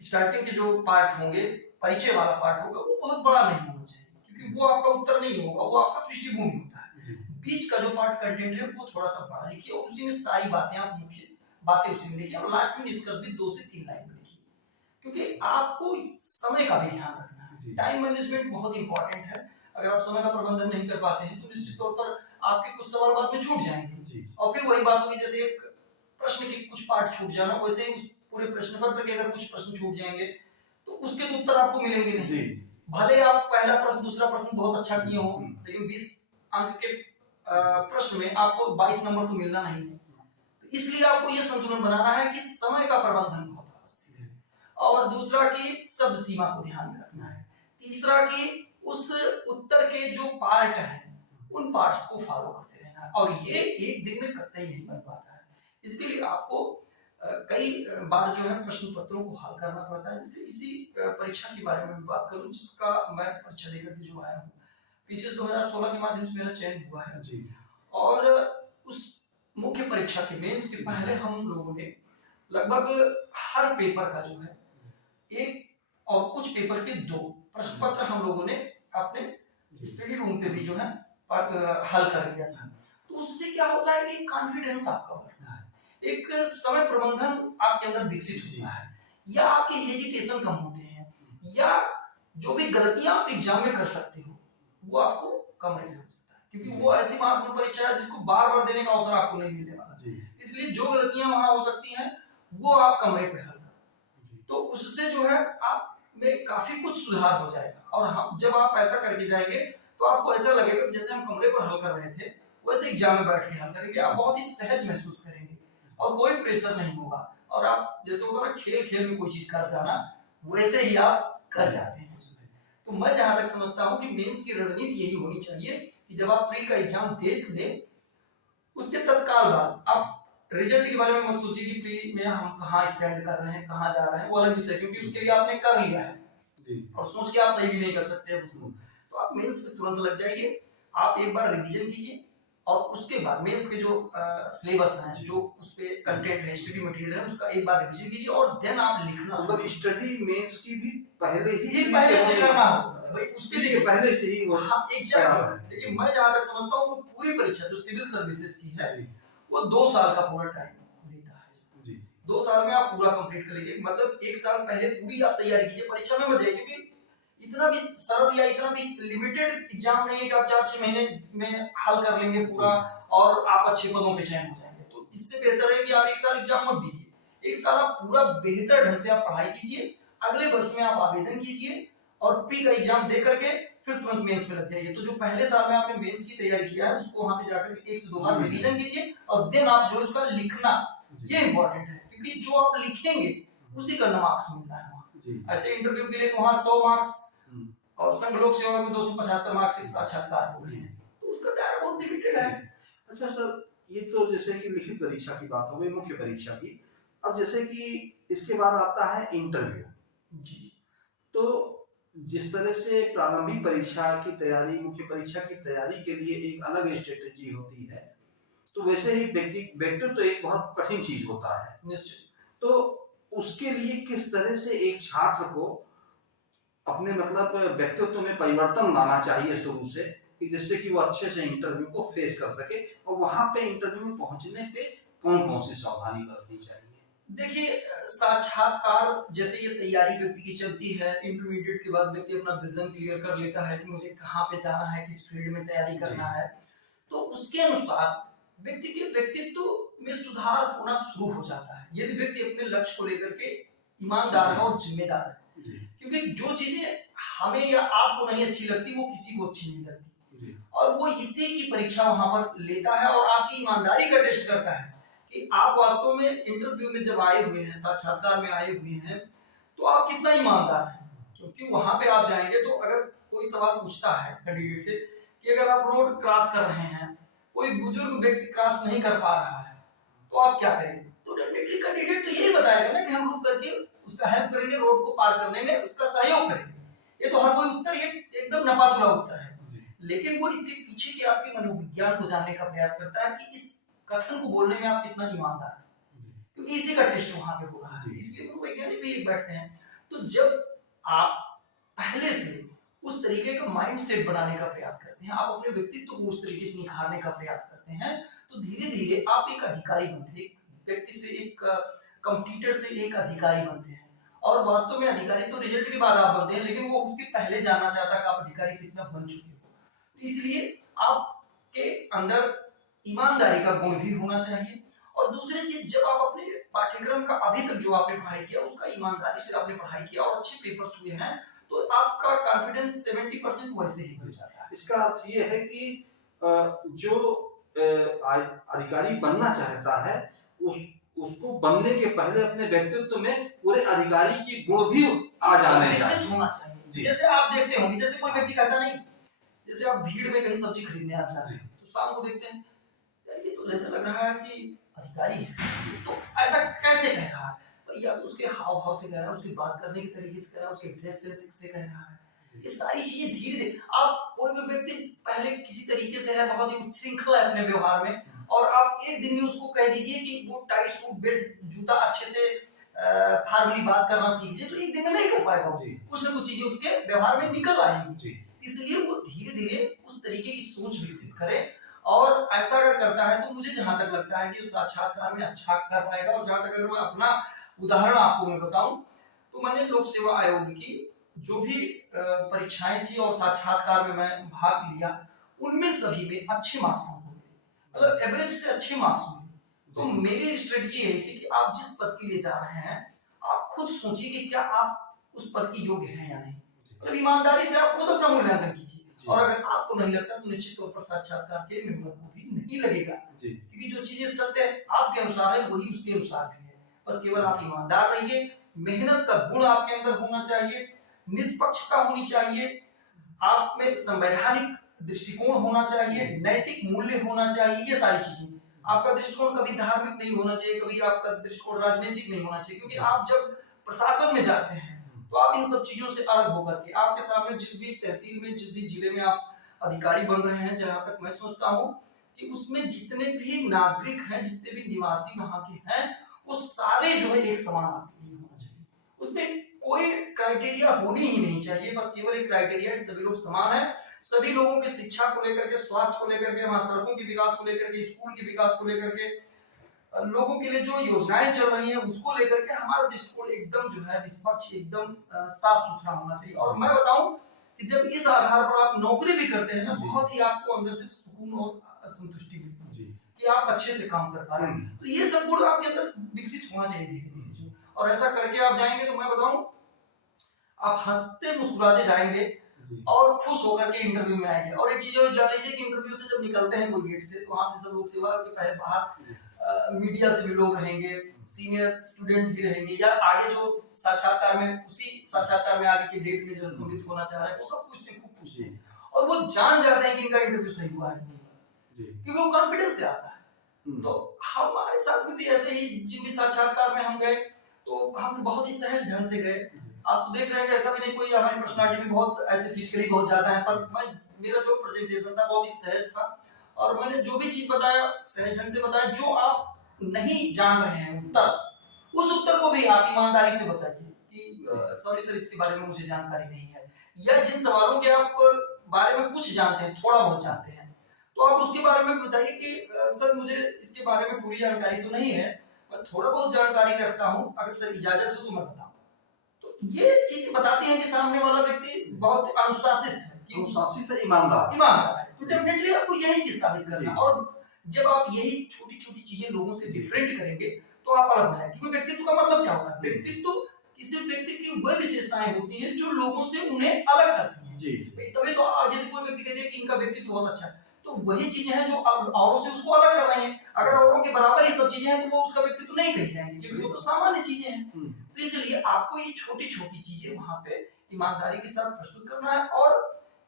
स्टार्टिंग के जो पार्ट होंगे, परिचय वाला पार्ट होगा, वो बहुत बड़ा नहीं होना चाहिए, क्योंकि वो आपका उत्तर नहीं होगा, वो आपका पृष्ठभूमि होता है। बीच का जो पार्ट कंटेंट है वो थोड़ा सा बड़ा लिखिए, और उसी में सारी बातें आप मुख्य बातें उसी में लिखिए, और लास्ट में निष्कर्ष भी 2 से 3 लाइन में लिखिए, क्योंकि आपको समय का भी ध्यान रखना है। टाइम मैनेजमेंट बहुत इंपॉर्टेंट है। अगर आप समय का प्रबंधन नहीं कर पाते हैं तो निश्चित तौर पर आपके कुछ सवाल बाद में छूट जाएंगे, और फिर वही बात होगी जैसे एक प्रश्न के कुछ पार्ट छूट जाना, वैसे ही उस पूरे प्रश्न पत्र के अगर कुछ प्रश्न छूट जाएंगे तो उसके तो उत्तर आपको मिलेंगे नहीं। भले आप पहला प्रश्न दूसरा प्रश्न बहुत अच्छा किए हो, लेकिन 20 अंक के प्रश्न में आपको 22 नंबर तो मिलना नहीं है। तो इसलिए आपको यह संतुलन बनाना है कि समय का प्रबंधन बहुत आवश्यक है, और दूसरा कि शब्द सीमा को ध्यान में रखना है, तीसरा कि उस उत्तर के जो पार्ट हैं उन पार्ट्स को फॉलो करते रहना है, और ये एक दिन में कतई नहीं बन पाता है। इसके लिए आपको कई बार जो है प्रश्न पत्रों को हल करना पड़ता है। जैसे इसी परीक्षा के बारे में बात करूं, जिसका मैं परीक्षा देकर के जो आया हूँ, पीछे 2016 के माध्यम से मेरा चयन हुआ है जी। और उस मुख्य परीक्षा के मेंस के पहले हम लोगों ने लगभग हर पेपर का जो है एक और कुछ पेपर के 2 प्रश्न पत्र हम लोगों ने अपने स्टडी रूम पे भी जो है हल कर लिया था। तो उससे क्या होता है कि कॉन्फिडेंस आपका बढ़ता है, एक समय प्रबंधन आपके अंदर विकसित होता है, या आपके हेजिटेशन कम होते हैं, या जो भी गलतियां आप एग्जाम में कर सकते हो वो आपको कम नहीं हो सकता है, क्योंकि वो ऐसी महत्वपूर्ण परीक्षा है जिसको बार बार देने का अवसर आपको नहीं मिलने वाला। इसलिए जो गलतियां वहां हो सकती हैं वो आप कमरे पे हल करो, तो उससे जो है आप में काफी कुछ सुधार हो जाएगा। और हम जब आप ऐसा करके जाएंगे तो आपको ऐसा लगेगा जैसे हम कमरे पर हल कर रहे थे वैसे एग्जाम में बैठ के हल करेंगे, आप बहुत ही सहज महसूस करेंगे और कोई प्रेशर नहीं होगा, और आप जैसे होगा ना खेल खेल में कोई चीज कर जाना, वैसे ही आप कर जाते हैं। तो मैं जहां तक समझता हूं कि मेंस की रणनीति यही होनी चाहिए कि जब आप प्री का एग्जाम देख ले उसके तत्काल बाद आप रिजल्ट के बारे में मत सोचिए कि प्री में हम कहाँ स्टैंड कर रहे हैं, कहाँ जा रहे हैं, वो अलग विषय, क्योंकि उसके लिए आपने कर लिया है और सोच के आप सही भी नहीं कर सकते हैं उसको। तो आप मेंस में तुरंत लग जाइए, आप एक बार रिवीजन कीजिए, और उसके बाद मेंस के जो सिलेबस है, जो उस पे कंटेंट है, स्टडी मटेरियल है, उसका एक बार रिवीजन कीजिए, और देन आप लिखना। मतलब स्टडी मेंस की भी पहले से करना होगा भाई, उसके लिए पहले से ही हाँ एग्जैक्ट। देखिए मैं जहां तक समझता हूँ पूरी परीक्षा जो सिविल सर्विसेज की है वो 2 साल का पूरा टाइम लेता है जी। 2 साल में आप पूरा कंप्लीट करेंगे, मतलब 1 साल पहले पूरी आप तैयारी कीजिए, परीक्षा में मत जाइए, क्योंकि इतना भी सरल या इतना भी लिमिटेड एग्जाम नहीं है कि आप 4-6 महीने में हल कर लेंगे पूरा और आप अच्छे पदों पे चयन हो जाएंगे। इससे बेहतर है कि आप एक साल एग्जाम मत दीजिए, एक साल आप पूरा बेहतर ढंग से आप पढ़ाई कीजिए, अगले वर्ष में आप आवेदन कीजिए और प्री का एग्जाम दे करके फिर तुरंत मेंस में लग जाइए। तो जो पहले साल में आपने मेंस की तैयारी किया है उसको वहां पे जाकर 1 से 2 बार जी, रिवीजन कीजिए और देन आप जो है उसका लिखना, ये इंपॉर्टेंट है क्योंकि जो आप लिखेंगे उसी का मार्क्स मिलता है वहाँ। जी। ऐसे इंटरव्यू के लिए तो वहाँ 100 मार्क्स हम्म, और संघ लोक सेवा में 275 मार्क्स से साक्षात्कार हो रहे जी। हैं, तो उसका दायरा बहुत लिमिटेड है। अच्छा सर, ये तो जैसे कि लिखित परीक्षा की बात हो गई, मुख्य परीक्षा की। अब जैसे कि इसके बाद आता है इंटरव्यू। जी तो जिस तरह से प्रारंभिक परीक्षा की तैयारी, मुख्य परीक्षा की तैयारी के लिए एक अलग स्ट्रेटेजी होती है, तो वैसे ही व्यक्तित्व तो एक बहुत कठिन चीज होता है। निश्चित। तो उसके लिए किस तरह से एक छात्र को अपने मतलब व्यक्तित्व में परिवर्तन लाना चाहिए शुरू से, कि जिससे कि वो अच्छे से इंटरव्यू को फेस कर सके, और वहां पे इंटरव्यू में पहुंचने पे कौन कौन सी सावधानी बरतनी चाहिए? देखिए साक्षात्कार जैसे ये तैयारी व्यक्ति की चलती है, इंटरमीडिएट के बाद व्यक्ति अपना विजन क्लियर कर लेता है कि मुझे कहाँ पे जाना है, किस फील्ड में तैयारी करना है, तो उसके अनुसार व्यक्ति के व्यक्तित्व में सुधार होना शुरू हो जाता है यदि व्यक्ति अपने लक्ष्य को लेकर के ईमानदार है और जिम्मेदार है। क्योंकि जो चीजें हमें या आपको नहीं अच्छी लगती वो किसी को अच्छी नहीं लगती, और वो इसी की परीक्षा वहां पर लेता है और आपकी ईमानदारी का टेस्ट करता है कि आप वास्तव में इंटरव्यू में जब आए हुए हैं, साक्षात्कार में आए हुए हैं, तो आप कितना ईमानदार हैं। क्योंकि वहां पे आप जाएंगे तो अगर कोई सवाल पूछता है कैंडिडेट से कि अगर आप रोड क्रॉस कर रहे हैं, कोई बुजुर्ग व्यक्ति क्रॉस नहीं कर पा रहा है, तो आप क्या करेंगे? तो डेफिनेटली कैंडिडेट तो यही बताएगा ना कि हम रुक करके उसका हेल्प करेंगे, रोड को पार करने में उसका सहयोग करेंगे। ये तो हर कोई उत्तर ये एकदम नपातुला उत्तर है, लेकिन वो इसके पीछे की आपके मनोविज्ञान को जानने का प्रयास करता है कि इस कथन को बोलने में आप कितना ईमानदार हैं, क्योंकि इसी का टेस्ट वहां पे हो रहा है। इसलिए मनोवैज्ञानिक भी बैठते हैं। तो जब आप पहले से उस तरीके का माइंड सेट बनाने का प्रयास करते हैं, आप अपने व्यक्तित्व को उस तरीके से निखारने का प्रयास करते हैं, तो धीरे धीरे आप एक अधिकारी बनते हैं, एक व्यक्ति से एक कंपटीटर से एक अधिकारी बनते हैं। और वास्तव में अधिकारी तो रिजल्ट के बाद आप बनते हैं, लेकिन वो उसके पहले जानना चाहता है कि आप अधिकारी कितना बन चुके हो। इसलिए आपके अंदर ईमानदारी का गुण भी होना चाहिए। और दूसरी चीज, जब आप अपने पाठ्यक्रम का अभी तक जो आपने पढ़ाई किया उसका ईमानदारी से आपने पढ़ाई किया और अच्छे पेपर्स हुए हैं, तो आपका कॉन्फिडेंस 70% वैसे ही बढ़ जाता है। इसका अर्थ ये है कि जो अधिकारी बनना चाहता है उसको बनने के पहले अपने व्यक्तित्व में पूरे अधिकारी की गुण भी आ जाने चाहिए। जैसे आप देखते होंगे, जैसे कोई व्यक्ति कहता नहीं, जैसे आप भीड़ में कहीं सब्जी खरीदने आप जाते हैं तो शाम को देखते हैं यार ये तो ऐसा लग रहा है कि अधिकारी है, तो ऐसा कैसे कह रहा है भैया? तो उसके हाव भाव से कह रहा है, उसकी बात करने के तरीके से कह रहा है, उसके ड्रेस सेंस से कह रहा है। ये सारी चीजें धीरे धीरे, आप कोई भी व्यक्ति पहले किसी तरीके से है, बहुत ही उच्छृंखल है अपने व्यवहार में, और आप एक दिन में उसको कह दीजिए कि वो टाइट सूट बेल्ट जूता अच्छे से फॉर्मली बात करना सीख जाए, तो एक दिन में नहीं कर पाएगा। कुछ ना कुछ चीजें उसके व्यवहार में निकल आएंगी। इसलिए वो धीरे धीरे उस तरीके की सोच विकसित करे, और ऐसा अगर करता है तो मुझे जहां तक लगता है कि उस साक्षात्कार में अच्छा कर पाएगा। और जहां तक अगर मैं अपना उदाहरण आपको मैं बताऊं, तो मैंने लोक सेवा आयोग की जो भी परीक्षाएं थी और साक्षात्कार में मैं भाग लिया, उनमें सभी में अच्छे मार्क्स मिले, मतलब एवरेज से अच्छे मार्क्स मिले। तो मेरी स्ट्रेटजी यही थी कि आप जिस पद के लिए जा रहे हैं, आप खुद सोचिए कि क्या आप उस पद के योग्य हैं या नहीं। मतलब ईमानदारी से आप खुद अपना मूल्यांकन कीजिए, और अगर आपको नहीं लगता तो निश्चित तौर पर साक्षात्कार के मेंबर को भी नहीं लगेगा, क्योंकि जो चीजें सत्य आपके अनुसार है वही उसके अनुसार भी है। बस केवल आप ईमानदार रहिए, मेहनत का गुण आपके अंदर होना चाहिए, निष्पक्षता होनी चाहिए, आप में संवैधानिक दृष्टिकोण होना चाहिए, नैतिक मूल्य होना चाहिए। ये सारी चीजें, आपका दृष्टिकोण कभी धार्मिक नहीं होना चाहिए, कभी आपका दृष्टिकोण राजनीतिक नहीं होना चाहिए, क्योंकि आप जब प्रशासन में जाते हैं तो आप इन सब चीजों से अलग होकर के, आपके सामने जिस भी तहसील में, जिस भी जिले में आप अधिकारी बन रहे हैं, जहां तक मैं सोचता हूँ कि उसमें जितने भी नागरिक हैं, जितने भी निवासी वहां के हैं, वो सारे जो है एक समान आपके लिए होना चाहिए। उसमें कोई क्राइटेरिया होनी ही नहीं चाहिए, बस केवल एक क्राइटेरिया है सभी लोग समान है। सभी लोगों की शिक्षा को लेकर के, स्वास्थ्य को लेकर के, वहां सड़कों के विकास को लेकर के, स्कूल के विकास को लेकर के, लोगों के लिए जो योजनाएं चल रही हैं उसको लेकर के हमारा दृष्टिकोण एकदम जो है निष्पक्ष, एकदम साफ सुथरा होना चाहिए। और मैं बताऊं कि जब इस आधार पर आप नौकरी भी करते हैं ना, बहुत ही आपको अंदर से सुकून और संतुष्टि मिलती है कि आप अच्छे से काम कर पा रहे हैं। तो ये सब गुण आपके अंदर विकसित होना चाहिए धीरे धीरे, और ऐसा करके आप जाएंगे तो मैं बताऊं आप हंसते मुस्कुराते जाएंगे और खुश होकर के इंटरव्यू में आएंगे। और एक चीज और जान लीजिए कि इंटरव्यू से जब निकलते हैं कोई गेट से, तो वहां पे सब लोग सेवा के पहले बाहर मीडिया से भी लोग रहेंगे, सीनियर स्टूडेंट भी रहेंगे, या आगे जो साक्षात्कार में उसी साक्षात्कार में आगे के डेट में जो सम्मिलित होना चाह रहे हैं वो सब कुछ से खूब पूछते हैं, और वो जान जाते हैं कि इनका इंटरव्यू सही हुआ है कि नहीं हुआ, क्योंकि वो कॉन्फिडेंस से आता है। तो हमारे साथ में भी ऐसे ही जिन भी साक्षात्कार में हम गए तो हम बहुत ही सहज ढंग से गए। आप तो देख रहे हैं ऐसा भी नहीं, कोई हमारी पर्सनालिटी भी बहुत ऐसे फिजिकली बहुत ज्यादा है, पर मेरा जो प्रेजेंटेशन था बहुत ही सहज था, और मैंने जो भी चीज बताया सहज ढंग से बताया। जो आप नहीं जान रहे हैं उत्तर, उस उत्तर को भी आप ईमानदारी से बताइए कि सॉरी सर इसके बारे में मुझे जानकारी नहीं है, या जिन सवालों के आप बारे में कुछ जानते हैं, थोड़ा बहुत जानते हैं, तो आप उसके बारे में बताइए कि सर मुझे इसके बारे में पूरी जानकारी तो नहीं है, मैं थोड़ा बहुत जानकारी रखता हूँ, अगर सर इजाजत हो तो मैं बताऊं। तो ये चीजें बताती हैं कि सामने वाला व्यक्ति बहुत अनुशासित है, अनुशासित है, ईमानदार है। तो डेफिनेटली आपको यही चीज साबित करना, और जब आप यही छोटी छोटी चीजें लोगों से डिफरेंट करेंगे तो आप अलग हैं। क्योंकि व्यक्तित्व का मतलब क्या होता है? व्यक्तित्व किसी व्यक्ति की वह विशेषताएं होती हैं जो लोगों से उन्हें अलग करती हैं। जी तभी तो जैसे कोई व्यक्ति कहते हैं कि इनका व्यक्तित्व बहुत अच्छा है, तो वही चीजें हैं जो औरों से उसको अलग कर रही हैं। अगर औरों के बराबर ये सब चीजें हैं तो वो उसका व्यक्तित्व नहीं कही जाएंगी, क्योंकि वो तो सामान्य चीजें हैं। तो इसलिए आपको ये छोटी छोटी चीजें वहां पे ईमानदारी के साथ प्रस्तुत करना है। और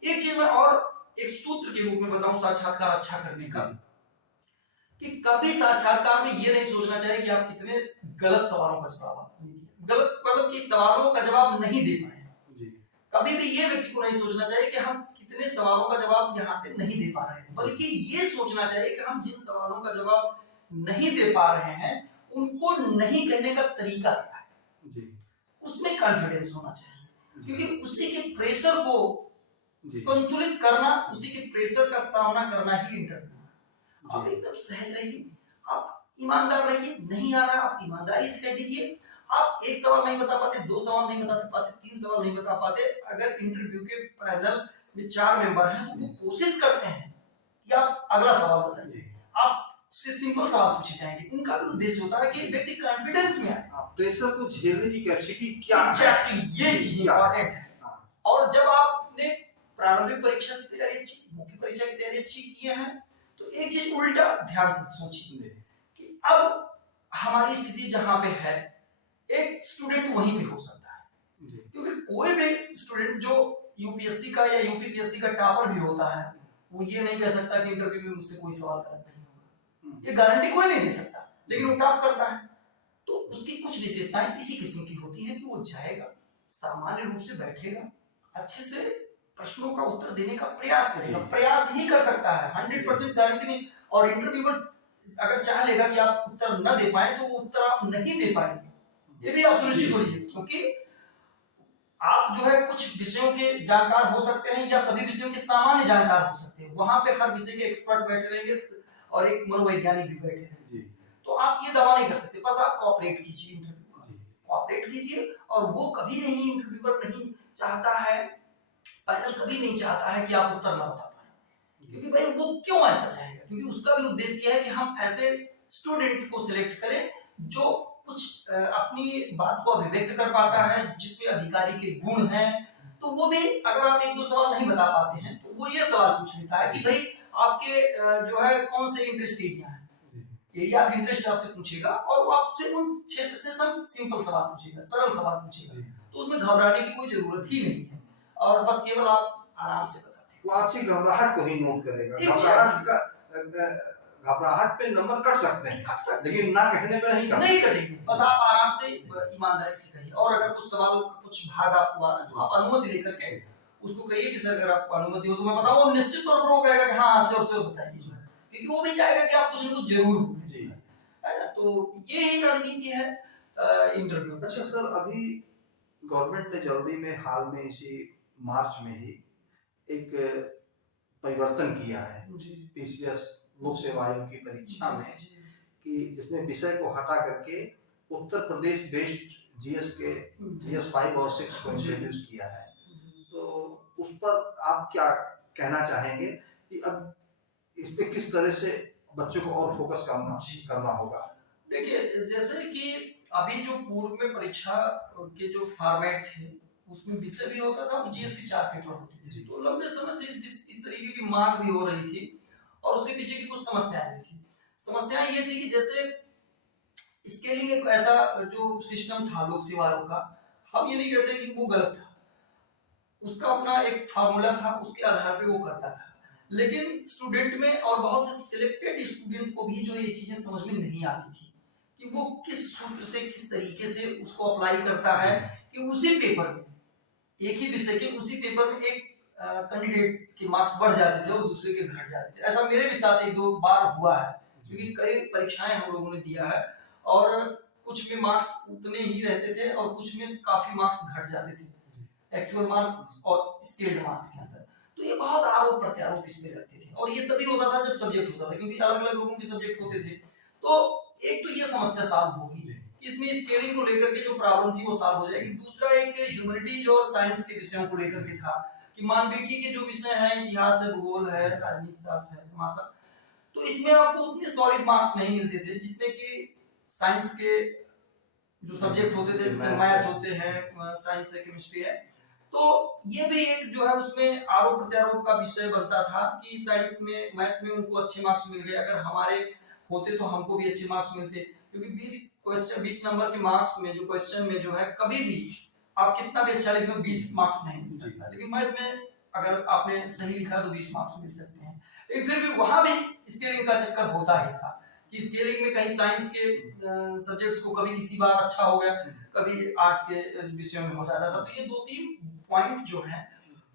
एक चीज मैं और एक सूत्र के रूप में बताऊं साक्षात्कार अच्छा करने का, कि कभी साक्षात्कार में ये नहीं सोचना चाहिए कि आप कितने गलत सवालों का जवाब गलत मतलब कि सवालों का जवाब नहीं दे पाए। कभी भी ये व्यक्ति को नहीं सोचना चाहिए कि हम कितने सवालों का जवाब यहाँ पे नहीं दे पा रहे हैं, बल्कि ये सोचना चाहिए कि हम जिन सवालों का जवाब नहीं दे पा रहे हैं उनको नहीं कहने का तरीका क्या है, उसमें कॉन्फिडेंस होना चाहिए। क्योंकि उसी के प्रेशर को संतुलित करना, उसी के प्रेशर का सामना करना ही इंटरव्यू है। आप एकदम सहज रहिए, आप ईमानदार रहिए, नहीं आ रहा आप ईमानदारी से कह दीजिए। आप एक सवाल नहीं बता पाते, दो सवाल नहीं बता पाते, तीन सवाल नहीं बता पाते, अगर इंटरव्यू के पैनल में 4 मेंबर हैं तो वो कोशिश करते हैं कि आप अगला सवाल बताइए, आप से सिंपल सवाल पूछे जाएंगे। उनका भी उद्देश्य होता है कि व्यक्ति कॉन्फिडेंस में आए, प्रेशर को झेलने की कैपेसिटी क्या है, एग्जैक्टली ये चीज इंपॉर्टेंट है। और जब आपने प्रारंभिक परीक्षा की तैयारी अच्छी, मुख्य परीक्षा की तैयारी अच्छी किए हैं, तो एक चीज उल्टा ध्यान से सोचिए कि अब हमारी स्थिति जहां पे है एक स्टूडेंट वहीं पे हो सकता है, क्योंकि कोई भी स्टूडेंट जो यूपीएससी का या यूपीपीएससी का टॉपर भी होता है वो ये नहीं कह सकता कि इंटरव्यू में मुझसे कोई सवाल गलत नहीं होगा, ये गारंटी कोई नहीं दे सकता, लेकिन वो टॉप करता है। तो उसकी कुछ विशेषताएं इसी किस्म की होती हैं कि वो जाएगा, सामान्य रूप से बैठेगा, अच्छे से प्रश्नों का उत्तर देने का प्रयास करेगा, प्रयास ही कर सकता है, 100% गारंटी नहीं। और इंटरव्यूअर अगर चाह लेगा कि आप उत्तर न दे पाए तो वो उत्तर आप नहीं दे पाएंगे, ये भी आप सुनिश्चित हो लीजिए। क्योंकि आप जो है कुछ विषयों के जानकार हो सकते हैं या सभी विषयों के सामान्य जानकार हो सकते हैं, वहां पे हर विषय के एक्सपर्ट बैठे रहेंगे और एक मनोवैज्ञानिक भी बैठे रहेंगे, तो आप ये दावा नहीं कर सकते। बस आप कोऑपरेट कीजिए, इंटरव्यू कोऑपरेट कीजिए। और वो कभी नहीं, इंटरव्यूअर नहीं चाहता है, पैनल कभी नहीं चाहता है कि आप उत्तर ना बता पाए, क्योंकि भाई वो क्यों ऐसा चाहेगा, क्योंकि उसका भी उद्देश्य है कि हम ऐसे स्टूडेंट को सिलेक्ट करें जो कुछ अपनी बात को अभिव्यक्त कर पाता है, जिसमें अधिकारी के गुण हैं। तो वो भी अगर आप एक दो सवाल नहीं बता पाते हैं तो वो ये सवाल पूछ लेता है कि भाई आपके जो है कौन से इंटरेस्ट एरिया है, एरिया ऑफ इंटरेस्ट आपसे पूछेगा, और वो आपसे उन क्षेत्र से सब सिंपल सवाल पूछेगा, सरल सवाल पूछेगा। तो उसमें घबराने की कोई जरूरत ही नहीं है, और बस केवल आप आराम से बताते हैं, वो आपकी घबराहट को ही नोट करेगा। घबराहट पे नंबर कट सकते हैं, लेकिन ना कहने पे नहीं कटेंगे। बस आप आराम से ईमानदारी से कहिए, और अगर कुछ सवालों का कुछ भाग आपको आ रहा है तो आप अनुमति लेकर के उसको कहिए कि सर अगर आपको अनुमति हो तो मैं बताऊं, और निश्चित तौर पर वो कहेगा कि हाँ से और से बताइए, जो है क्योंकि वो भी चाहेगा कि आप कुछ न कुछ जरूर बोलें, है ना। तो ये ही रणनीति है इंटरव्यू। अच्छा सर, अभी गवर्नमेंट ने जल्दी में हाल में इसी मार्च में ही एक परिवर्तन किया है पीसीएस लोक सेवा आयोग की परीक्षा में, कि जिसमें विषय को हटा करके उत्तर प्रदेश बेस्ड जीएस 5 और 6 को इंट्रोड्यूस किया है। तो उस पर आप क्या कहना चाहेंगे कि अब इस पे किस तरह से बच्चों को और फोकस करना होगा। देखिए, जैसे कि अभी जो पूर्व में परीक्षा के जो फॉर्मेट थे उसमें विषय भी होता था, जीएस के 4 पेपर होते थे, तो लंबे समय से इस तरीके की मांग भी हो रही थी और उसके पीछे की कुछ समस्याएं भी थी। समस्याएं ये थी कि जैसे स्केलिंग एक ऐसा जो सिस्टम था लोक सेवा आयोग का, हम ये नहीं कहते कि वो गलत था, उसका अपना एक फार्मूला था, उसके आधार पे वो करता था, लेकिन स्टूडेंट में और बहुत से सिलेक्टेड स्टूडेंट को भी जो ये चीजें समझ में नहीं आती थी कि वो किस सूत्र से किस तरीके से उसको अप्लाई करता है, कि उसी पेपर में एक ही विषय के उसी पेपर में एक कैंडिडेट के मार्क्स बढ़ जाते थे और दूसरे के घट जाते थे। ऐसा मेरे भी साथ 1-2 बार हुआ है, क्योंकि कई परीक्षाएं हम लोगों ने दिया है और कुछ में मार्क्स उतने ही रहते थे और कुछ में काफी मार्क्स घट जाते थे एक्चुअल मार्क्स और स्केल्ड मार्क्स के अंदर। तो ये बहुत आरोप प्रत्यारोप इस पे लगते थे और ये तभी होता था जब सब्जेक्ट होता था, क्योंकि अलग अलग लोगों के सब्जेक्ट होते थे। तो एक तो ये समस्या सॉल्व होगी, इसमें स्केलिंग को लेकर के जो प्रॉब्लम थी वो सॉल्व हो जाएगी। दूसरा एक ह्यूमैनिटीज और साइंस के विषयों को लेकर के था कि मानविकी के जो विषय हैं, इतिहास है, भूगोल है, राजनीति शास्त्र है, समाजशास्त्र, तो इसमें आपको उतने सॉलिड मार्क्स नहीं मिलते थे जितने कि साइंस के जो सब्जेक्ट होते थे, जैसे मैथ होते हैं, साइंस है, केमिस्ट्री है। तो ये भी एक जो है उसमें आरोप प्रत्यारोप का विषय बनता था कि साइंस में, मैथ में उनको अच्छे मार्क्स मिल गए, अगर हमारे होते तो हमको भी अच्छे मार्क्स मिलते, क्योंकि 20 नंबर के मार्क्स में जो क्वेश्चन में जो है कभी भी आप कितना भी अच्छा लिखो 20 मार्क्स नहीं मिल सकता, लेकिन मैथ में अगर आपने सही लिखा तो 20 मार्क्स मिल सकते हैं। लेकिन फिर भी वहां भी स्केलिंग का चक्कर होता ही था कि स्केलिंग में कहीं साइंस के सब्जेक्ट्स को कभी किसी बार अच्छा हो गया, कभी आर्ट्स के विषयों में हो जाता था। तो ये 2-3 पॉइंट जो है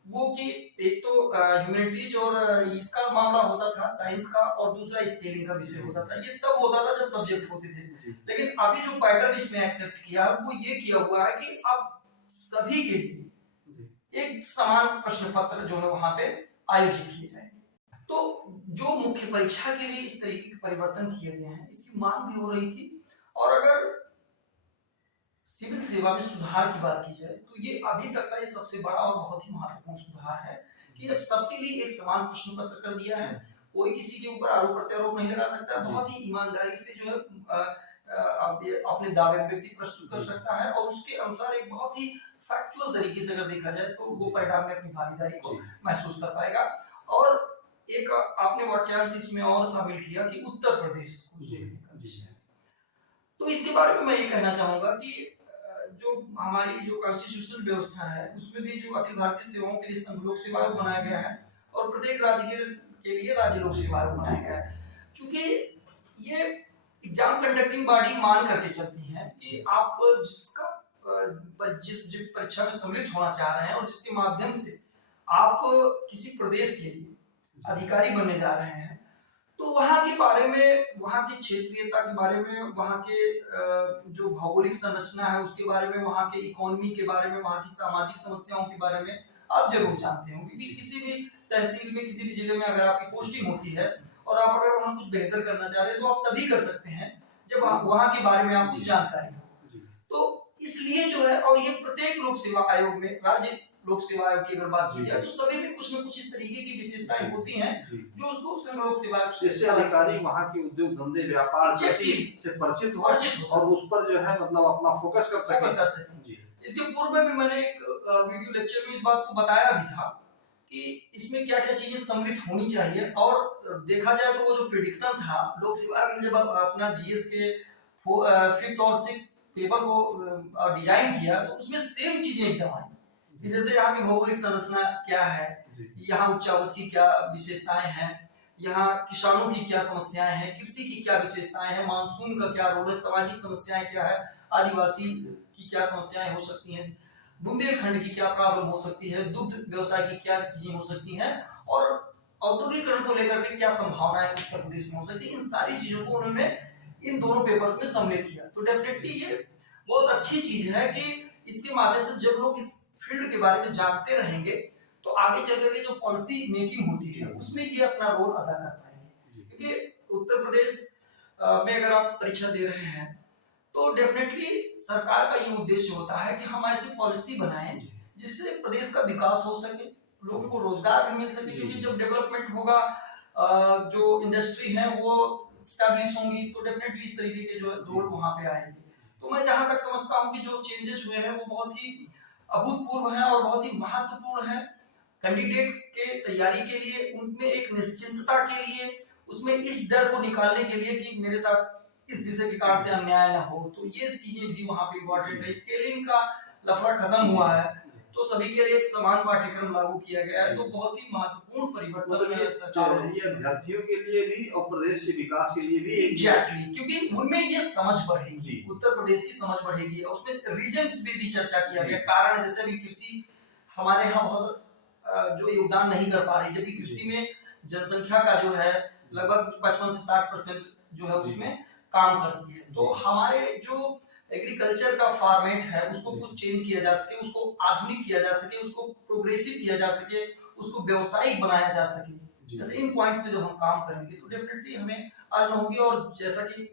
वो कि एक तो ह्यूमैनिटीज और इसका मामला होता था साइंस का, और दूसरा स्केलिंग का विषय होता था। ये तब होता था जब सब्जेक्ट होते थे, लेकिन अभी जो पैटर्न इसमें एक्सेप्ट किया वो ये किया हुआ है कि अब सभी के लिए एक समान प्रश्न पत्र जो है वहां पे आयोजित किए जाएंगे। तो जो मुख्य परीक्षा के लिए इस तरीके के परिवर्तन किए गए हैं, इसकी मांग भी हो रही थी। और अगर सिविल सेवा में सुधार की बात की जाए तो ये अभी तक का ये सबसे बड़ा और बहुत ही महत्वपूर्ण सुधार है कि जब सबके लिए एक समान प्रश्न पत्र कर दिया है, कोई किसी के ऊपर आरोप प्रत्यारोप नहीं लगा सकता, बहुत ही ईमानदारी से जो है अपने दावे व्यक्ति प्रस्तुत कर सकता है और उसके अनुसार एक बहुत ही फैक्चुअल तरीके से अगर देखा जाए तो वो परिणाम में अपनी भागीदारी को महसूस कर पाएगा। और एक आपने वाक्यांश इसमें और शामिल किया कि उत्तर प्रदेश तो इसके बारे में मैं ये कहना चाहूंगा कि जो हमारी जो कॉन्स्टिट्यूशनल व्यवस्था है उसमें भी जो अखिल भारतीय सेवाओं के लिए संघ लोक सेवा आयोग बनाया गया है और प्रत्येक राज्य के लिए राज्य लोक सेवा आयोग बनाया गया है। चूंकि ये एग्जाम कंडक्टिंग बॉडी मान करके चलती है कि आप जिस परीक्षा में सम्मिलित होना चाह रहे हैं और जिसके माध्यम से आप किसी प्रदेश के लिए अधिकारी बनने जा रहे हैं, तो वहाँ के बारे में, वहाँ की क्षेत्रीयता के बारे में, वहाँ के जो भौगोलिक संरचना है उसके बारे में, वहाँ के इकोनॉमी के बारे में, वहाँ की सामाजिक समस्याओं के बारे में आप जरूर जानते होंगे कि किसी भी तहसील में, किसी भी जिले में अगर आपकी पोस्टिंग होती है और आप अगर वहाँ कुछ बेहतर करना चाह रहे हैं तो आप तभी कर सकते हैं जब आप वहाँ के बारे में आपको जानकारी हो। तो इसलिए जो है, और ये प्रत्येक लोक सेवा आयोग में, राज्य लोक सेवा आयोग की अगर बात की जाए तो सभी में कुछ न कुछ इस तरीके की विशेषताएं होती हैं जो उसको संघ लोक सेवा आयोग से अधिकारी वहाँ के उद्योग धंधे व्यापार से परिचित हो और उस पर जो है मतलब अपना फोकस कर सके। इसके पूर्व में भी मैंने एक वीडियो लेक्चर में इस बात को बताया भी था कि इसमें क्या क्या चीजें सम्मिलित होनी चाहिए। और देखा जाए तो वो जो प्रेडिक्शन था लोक सेवा आयोग ने जब अपना जीएस के 5th और 6th पेपर को डिजाइन किया तो उसमें सेम चीजें एकदम आई, जैसे यहाँ की भौगोलिक संरचना क्या है, यहाँ उच्च आवाज की क्या विशेषताएं हैं, यहाँ किसानों की क्या समस्याएं हैं, कृषि की क्या विशेषताएं हैं, मानसून का क्या रोल है, सामाजिक समस्याएं क्या है, आदिवासी की क्या समस्याएं हो सकती हैं, बुंदेलखंड की क्या प्रॉब्लम हो सकती है, दुग्ध व्यवसाय की क्या चीजें हो सकती हैं और औद्योगिकरण को लेकर के क्या संभावनाएं उत्तर प्रदेश में हो सकती है। इन सारी चीजों को उन्होंने इन दोनों पेपर्स में सम्मिलित किया। तो डेफिनेटली ये बहुत अच्छी चीज है कि इसके माध्यम से जब लोग इस फील्ड के बारे में जानते रहेंगे तो आगे चल करके जो पॉलिसी मेकिंग होती है उसमें ये अपना रोल अदा कर पाएंगे। क्योंकि उत्तर प्रदेश में अगर आप परीक्षा दे रहे हैं तो डेफिनेटली सरकार का ये उद्देश्य होता है कि हम ऐसी पॉलिसी बनाएं जिससे प्रदेश का विकास हो सके, लोगों को रोजगार भी मिल सके, क्योंकि जब डेवलपमेंट होगा जो इंडस्ट्री है वो स्टैब्लिश होंगी, तो डेफिनेटली इस तरीके के जो रोल वहां पे आएंगे। तो मैं जहां तक समझता हूँ कि जो चेंजेस हुए हैं वो बहुत ही अभूतपूर्व हैं और बहुत ही महत्वपूर्ण है कैंडिडेट के तैयारी के लिए, उनमें एक निश्चिंतता के लिए, उसमें इस डर को निकालने के लिए कि मेरे साथ इस विषय के कारण से अन्याय ना हो। तो ये चीजें भी वहां पे इम्पोर्टेंट है। स्केलिंग का लफड़ा खत्म हुआ है, तो सभी के लिए एक समान पाठ्यक्रम लागू किया गया है, तो बहुत ही महत्वपूर्ण परिवर्तन मतलब है सरकार ये अभ्यर्थियों के लिए भी और प्रदेश के विकास के लिए भी एग्जैक्टली, क्योंकि उनमें ये समझ बढ़ेगी, जी। उत्तर प्रदेश की समझ बढ़ेगी। उसमें रीजन्स भी चर्चा किया गया, कारण जैसे अभी कृषि हमारे यहाँ बहुत जो योगदान नहीं कर पा रही, जबकि कृषि में जनसंख्या का जो है लगभग 55 से 60% जो है उसमें काम करती है। तो हमारे जो एग्रीकल्चर का फॉर्मेट है उसको कुछ चेंज किया जा सके, उसको आधुनिक किया जा सके, उसको प्रोग्रेसिव किया जा सके, उसको व्यावसायिक बनाया जा सके। जैसे इन पॉइंट्स पे जब हम काम करेंगे तो डेफिनेटली हमें अर्न होगी। और जैसा कि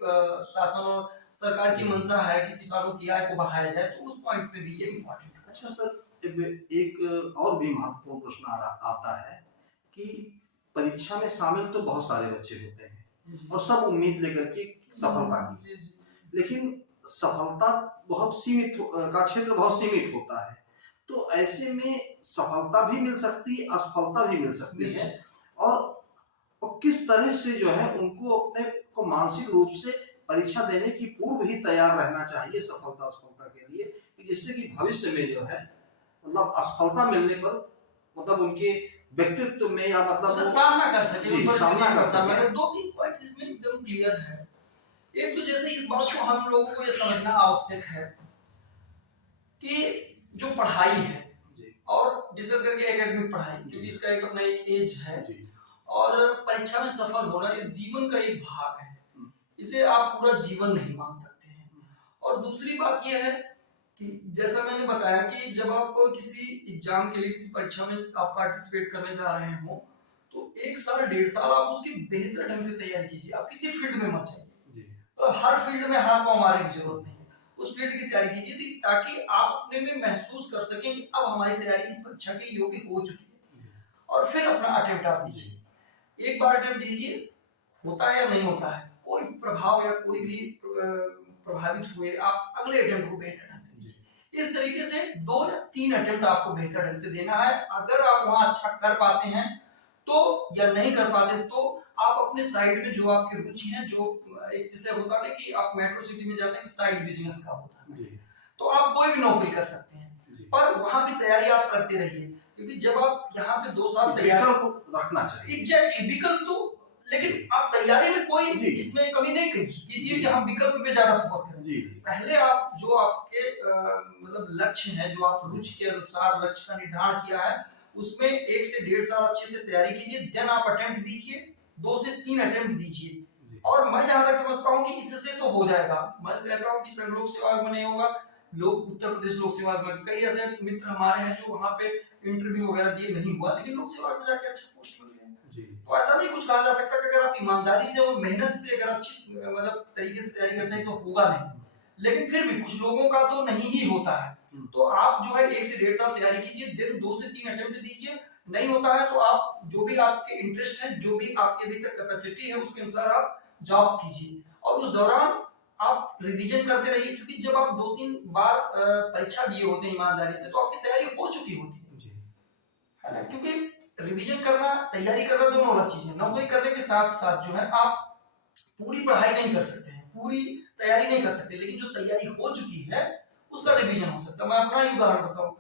शासन और सरकार की मंशा है कि किसानों की आय को बढ़ाया जाए, तो उस पॉइंट्स पे भी ये इम्पोर्टेंट है। अच्छा सर, एक और भी महत्वपूर्ण प्रश्न आता है कि परीक्षा में शामिल तो बहुत सारे बच्चे होते हैं और सब उम्मीद लेकर के सफलता की, लेकिन सफलता बहुत सीमित का क्षेत्र बहुत सीमित होता है। तो ऐसे में सफलता भी मिल सकती है, असफलता भी मिल सकती है, और किस तरह से जो है उनको अपने को मानसिक रूप से परीक्षा देने की पूर्व ही तैयार रहना चाहिए सफलता असफलता के लिए, जिससे कि भविष्य में जो है मतलब असफलता मिलने पर मतलब उनके व्यक्तित्व में या मतलब सामना कर सके, सामना कर सके। 2-3 पॉइंट्स इसमें एकदम क्लियर है। एक तो जैसे इस बात को हम लोगों को ये समझना आवश्यक है कि जो पढ़ाई है और विशेष करके एकेडमिक पढ़ाई, क्योंकि इसका एक अपना एक एज है, और परीक्षा में सफल होना ये जीवन का एक भाग है, इसे आप पूरा जीवन नहीं मान सकते हैं। और दूसरी बात यह है कि जैसा मैंने बताया कि जब आप किसी एग्जाम के लिए किसी परीक्षा में आप पार्टिसिपेट करने जा रहे हो, तो 1 साल 1.5 साल आप उसकी बेहतर ढंग से तैयारी कीजिए। आप किसी फील्ड में मत जाइए, तो हर फील्ड में हाथ पांव मारने की जरूरत नहीं है, उस फील्ड की तैयारी कीजिए ताकि आप अपने में महसूस कर सकें कि अब हमारी तैयारी इस परीक्षा के योग्य हो चुकी है, और फिर अपना अटेम्प्ट आप दीजिए। एक बार अटेम्प्ट दीजिए, होता है या नहीं होता है, कोई प्रभाव या कोई भी प्रभावित हुए, आप अगले अटेम्प्ट को बेहतर ढंग से दीजिए। इस तरीके से 2 या 3 अटेम्प्ट आपको बेहतर ढंग से देना है। अगर आप वहां अच्छा कर पाते हैं तो, या नहीं कर पाते तो आप अपने साइड में जो आपकी रुचि है, जो एक जैसे होता है कि आप मेट्रो सिटी में जाते हैं कि साइड बिजनेस का होता है, तो आप कोई भी नौकरी कर सकते हैं, पर वहां की तैयारी आप करते रहिए, क्योंकि जब आप यहाँ पे 2 साल तैयारी रखना चाहिए। एग्जैक्टली, विकल्प तो, लेकिन आप तैयारी में कोई इसमें कमी नहीं कीजिए कि हम विकल्प पे ज्यादा फोकस करें। पहले आप जो आपके मतलब लक्ष्य है, जो आप रुचि के अनुसार लक्ष्य का निर्धारण किया है, उसमें 1 से 1.5 साल अच्छे से तैयारी कीजिए, देन आप अटेम्प्ट दीजिए, 2 से 3 अटेम्प्ट दीजिए। और मैं जहां तक समझता हूँ कि इससे तो हो जाएगा। मैं कहता हूँ कि संघ लोक सेवा में नहीं होगा, लोग उत्तर प्रदेश लोक सेवा में, कई ऐसे मित्र हमारे हैं जो वहां पे इंटरव्यू वगैरह दिए, नहीं हुआ, लेकिन लोक सेवा में जाके अच्छा पोस्ट मिल गया। तो ऐसा नहीं कुछ कहा जा सकता कि अगर आप ईमानदारी से और मेहनत से अगर अच्छी मतलब तरीके से तैयारी कर जाए तो होगा नहीं, लेकिन फिर भी कुछ लोगों का तो नहीं ही होता है। तो आप जो है 1 से 1.5 साल तैयारी कीजिए, दिन 2 से 3 अटेम्प्ट दीजिए, नहीं होता है तो आप जो भी आपके इंटरेस्ट है, जो भी आपके भीतर कैपेसिटी है, उसके अनुसार आप जॉब कीजिए, और उस दौरान आप रिवीजन करते रहिए, क्योंकि जब आप 2-3 बार परीक्षा दिए होते हैं ईमानदारी से, तो आपकी तैयारी हो चुकी होती है ना, क्योंकि रिवीजन करना, तैयारी करना दोनों अलग चीजें हैं। नौकरी करने के साथ साथ जो है आप पूरी पढ़ाई नहीं कर सकते हैं, पूरी तैयारी नहीं कर सकते, लेकिन जो तैयारी हो चुकी है उसका रिवीजन हो सकता है। मैं अपना ही उदाहरण बताऊं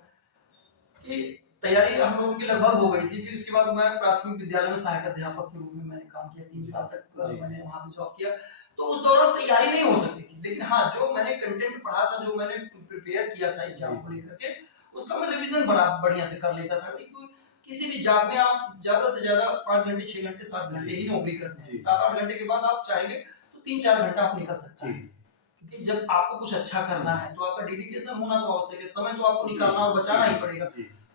कि तैयारी हम लोगों की लगभग हो गई थी, फिर इसके बाद मैं प्राथमिक विद्यालय में सहायक अध्यापक के रूप में मैंने काम किया, 3 साल तक मैंने वहां पे जॉब किया। तो उस दौरान तैयारी नहीं हो सकती थी, लेकिन हाँ, जो मैंने कंटेंट पढ़ा था, जो मैंने प्रिपेयर किया था एग्जाम को लेकर के, उसका मैं रिवीजन बड़ा बढ़िया से कर लेता था। किसी भी जॉब में आप ज्यादा से ज्यादा 5 घंटे, 6 घंटे, 7 घंटे ही नौकरी करते हैं। 7-8 घंटे के बाद आप चाहेंगे तो 3-4 घंटा आप निकल सकते हैं, क्योंकि जब आपको कुछ अच्छा करना है तो आपका डेडिकेशन होना तो आवश्यक है, समय तो आपको निकालना और बचाना ही पड़ेगा।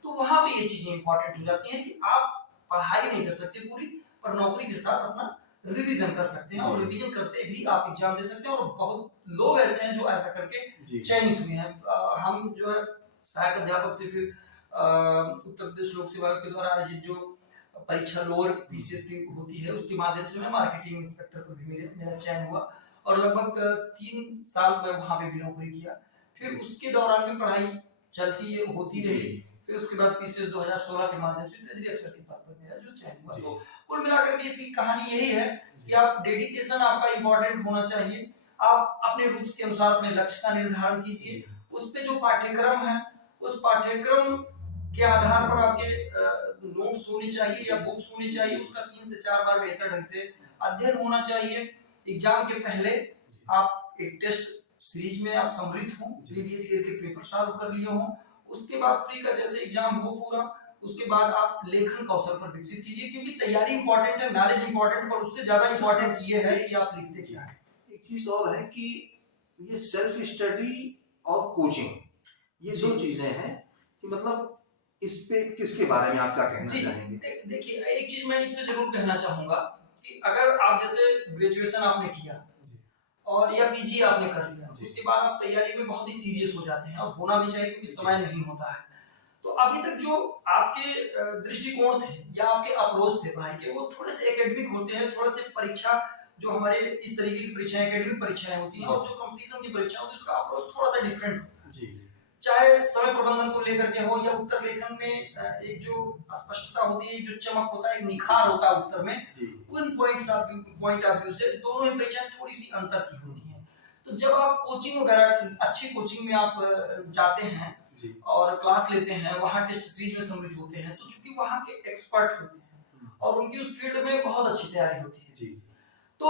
तो वहां पे ये चीजें इंपॉर्टेंट हो जाती हैं कि आप पढ़ाई नहीं कर सकते पूरी, पर नौकरी के साथ अपना रिवीजन कर सकते हैं, और रिवीजन करते भी आप एग्जाम दे सकते हैं। और बहुत लोग ऐसे हैं जो ऐसा करके चयनित हुए हैं। हम जो है सहायक अध्यापक से फिर उत्तर प्रदेश लोक सेवा के द्वारा आयोजित जो परीक्षा लोअर पीसीएस की होती है, उसके माध्यम से मैं मार्केटिंग इंस्पेक्टर पर भी मेरा चयन हुआ और लगभग 3 साल मैं वहां पे भी नौकरी किया। फिर उसके दौरान भी पढ़ाई चलती होती रही। फिर उसके बाद पीसीएस 2016 के माध्यम से ट्रेजरी अफसर के पद पर मेरा जो चयन हुआ। तो कुल मिलाकर के इसकी कहानी यही है कि आप डेडिकेशन आपका इंपॉर्टेंट होना चाहिए। आप अपने रूट्स के अनुसार अपने लक्ष्य का निर्धारण कीजिए। उस पे जो पाठ्यक्रम है उस पाठ्यक्रम के आधार पर आपके नोट्स होने चाहिए या बुक्स होनी चाहिए। उसका 3 से 4 बार बेहतर ढंग से अध्ययन होना चाहिए। एग्जाम के पहले आप एक टेस्ट सीरीज में आप सम्मिलित हों, प्रीवियस ईयर के पेपर सॉल्व कर लिए हों। उसके बाद प्री का जैसे एग्जाम हो पूरा, उसके बाद आप लेखन कौशल पर विकसित कीजिए, क्योंकि तैयारी इंपॉर्टेंट है, नॉलेज इंपॉर्टेंट, पर उससे ज्यादा इंपॉर्टेंट ये है कि आप लिखते क्या है। एक चीज और है कि ये सेल्फ स्टडी और कोचिंग ये दो चीजें हैं कि मतलब इस पे किसके बारे में आप क्या कहना चाहेंगे? देखिए, एक चीज मैं इस पे जरूर कहना चाहूंगा कि अगर आप जैसे ग्रेजुएशन आपने किया और या पीजी आपने कर लिया, उसके बाद आप तैयारी में बहुत ही सीरियस हो जाते हैं और होना भी चाहिए, क्योंकि समय नहीं होता है। तो अभी तक जो आपके दृष्टिकोण थे या आपके अप्रोच थे पढ़ाई के, वो थोड़े से एकेडमिक होते हैं, थोड़े से परीक्षा जो हमारे इस तरीके की परीक्षाएं एकेडमिक परीक्षाएं होती हैं और जो कंपटीशन की परीक्षा होती है उसका अप्रोच थोड़ा सा डिफरेंट होता है। चाहे समय प्रबंधन को लेकर के हो या उत्तर लेखन में एक जो स्पष्टता होती है, जो चमक होता है, एक निखार होता है उत्तर में, उन पॉइंट ऑफ व्यू से दोनों ही परीक्षाएं थोड़ी सी अंतर की होती हैं। तो जब आप कोचिंग वगैरह अच्छी कोचिंग में आप जाते हैं और क्लास लेते हैं, वहां टेस्ट सीरीज में सम्मिलित होते हैं, तो चूंकि वहां के एक्सपर्ट होते हैं और उनकी उस फील्ड में बहुत अच्छी तैयारी होती है, तो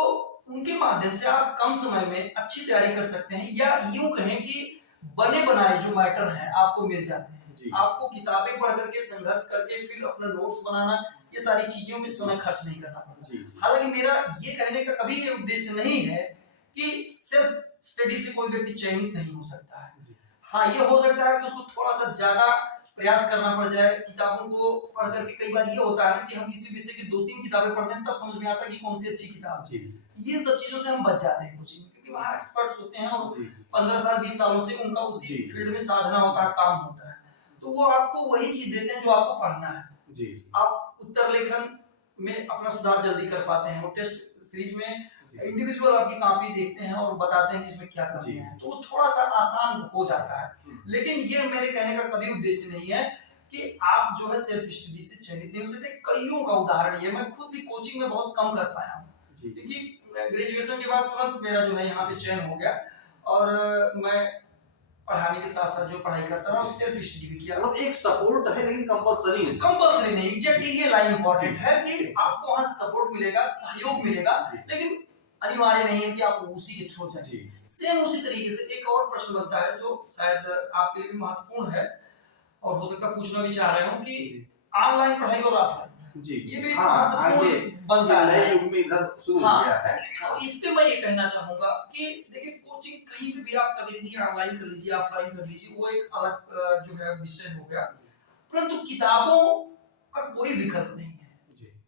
उनके माध्यम से आप कम समय में अच्छी तैयारी कर सकते हैं, या यूं कहें कि बने बनाए जो मैटर है आपको मिल जाते हैं। आपको किताबें पढ़ करके संघर्ष करके फिर अपना नोट्स बनाना, ये सारी चीजों में समय खर्च नहीं करना पड़ता। हालांकि मेरा ये कहने का कभी ये उद्देश्य नहीं है कि सिर्फ स्टडी से कोई व्यक्ति चयनित नहीं हो सकता है। हाँ, ये हो सकता है कि उसको थोड़ा सा ज्यादा प्रयास करना पड़ जाए। किताबों को पढ़ करके कई बार ये होता है ना कि हम किसी विषय की 2-3 किताबें पढ़ते हैं, तब समझ में आता है कि कौन सी अच्छी किताब है। ये सब चीजों से हम बच जाते हैं कोचिंग में, क्योंकि वहाँ एक्सपर्ट्स होते हैं और 15 साल 20 सालों से उनका उसी फील्ड में साधना होता है, काम होता है, तो वो आपको वही चीज देते हैं जो आपको पढ़ना है। आप उत्तर लेखन में अपना सुधार जल्दी कर पाते हैं, और टेस्ट सीरीज में इंडिविजुअल आपकी कॉपी देखते हैं और बताते हैं कि इसमें क्या करना है, तो वो थोड़ा सा आसान हो जाता है। लेकिन ये मेरे कहने का कभी उद्देश्य नहीं है कि आप जो है सेल्फ स्टडी से चयनित नहीं हो सकते। कईयों का उदाहरण ये, मैं खुद भी कोचिंग में बहुत कम कर पाया हूँ, क्योंकि ग्रेजुएशन के बाद तुरंत मेरा जो है यहाँ पे चयन हो गया और मैं पढ़ाने के साथ साथ जो पढ़ाई करता रहा, सेल्फ स्टडी भी किया। मतलब एक सपोर्ट है लेकिन कंपल्सरी नहीं। एग्जैक्टली ये लाइन इंपॉर्टेंट है कि आपको वहां से सपोर्ट मिलेगा, सहयोग मिलेगा, लेकिन अनिवार्य नहीं है कि आप उसी के थ्रू जाइए। सेम उसी तरीके से एक और प्रश्न बनता है जो शायद आपके लिए महत्वपूर्ण है और हो सकता है पूछना भी चाह रहे हो, कि ऑनलाइन पढ़ाई और ऑफलाइन ये भी महत्वपूर्ण बनता है। तो इस पे मैं ये कहना चाहूंगा कि देखिए, कोचिंग कहीं भी आप कर लीजिए, ऑनलाइन कर लीजिए, ऑफलाइन कर लीजिए, वो एक अलग जो है विषय हो गया, परंतु किताबों का कोई विकल्प नहीं है।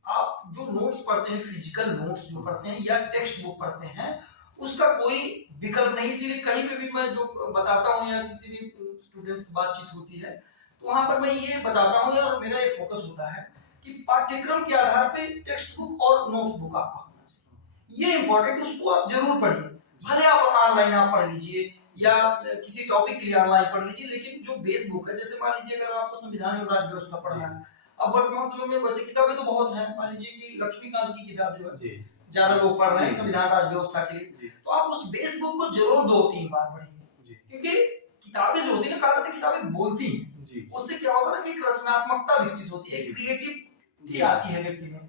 आप जो नोट्स पढ़ते हैं, फिजिकल नोट्स जो पढ़ते हैं या टेक्स्ट बुक पढ़ते हैं, उसका कोई विकल्प नहीं। इसीलिए कहीं पे भी मैं जो बताता हूँ या किसी भी स्टूडेंट से बातचीत होती है, तो वहां पर मैं ये बताता हूँ और मेरा ये फोकस होता है कि पाठ्यक्रम के आधार पे टेक्स्ट बुक और नोट्स बुक आपका होना चाहिए। ये इंपॉर्टेंट, उसको आप जरूर पढ़िए। भले आप ऑनलाइन आप पढ़ लीजिए या किसी टॉपिक के लिए ऑनलाइन पढ़ लीजिए, लेकिन जो बेस बुक है, जैसे मान लीजिए अगर आपको संविधान एवं राज्य व्यवस्था पढ़ना है, अब वर्तमान समय में वैसे किताबें तो बहुत हैं, मान लीजिए कि लक्ष्मीकांत की किताब जो है ज्यादा लोग पढ़ रहे हैं संविधान राज्य व्यवस्था के लिए, तो आप उस बेस बुक को जरूर 2-3 बार पढ़िए, क्योंकि किताबें जो होती है ना, कहा जाता है किताबें बोलती हैं। उससे क्या होता है ना कि एक रचनात्मकता विकसित होती है, एक क्रिएटिविटी आती है व्यक्ति में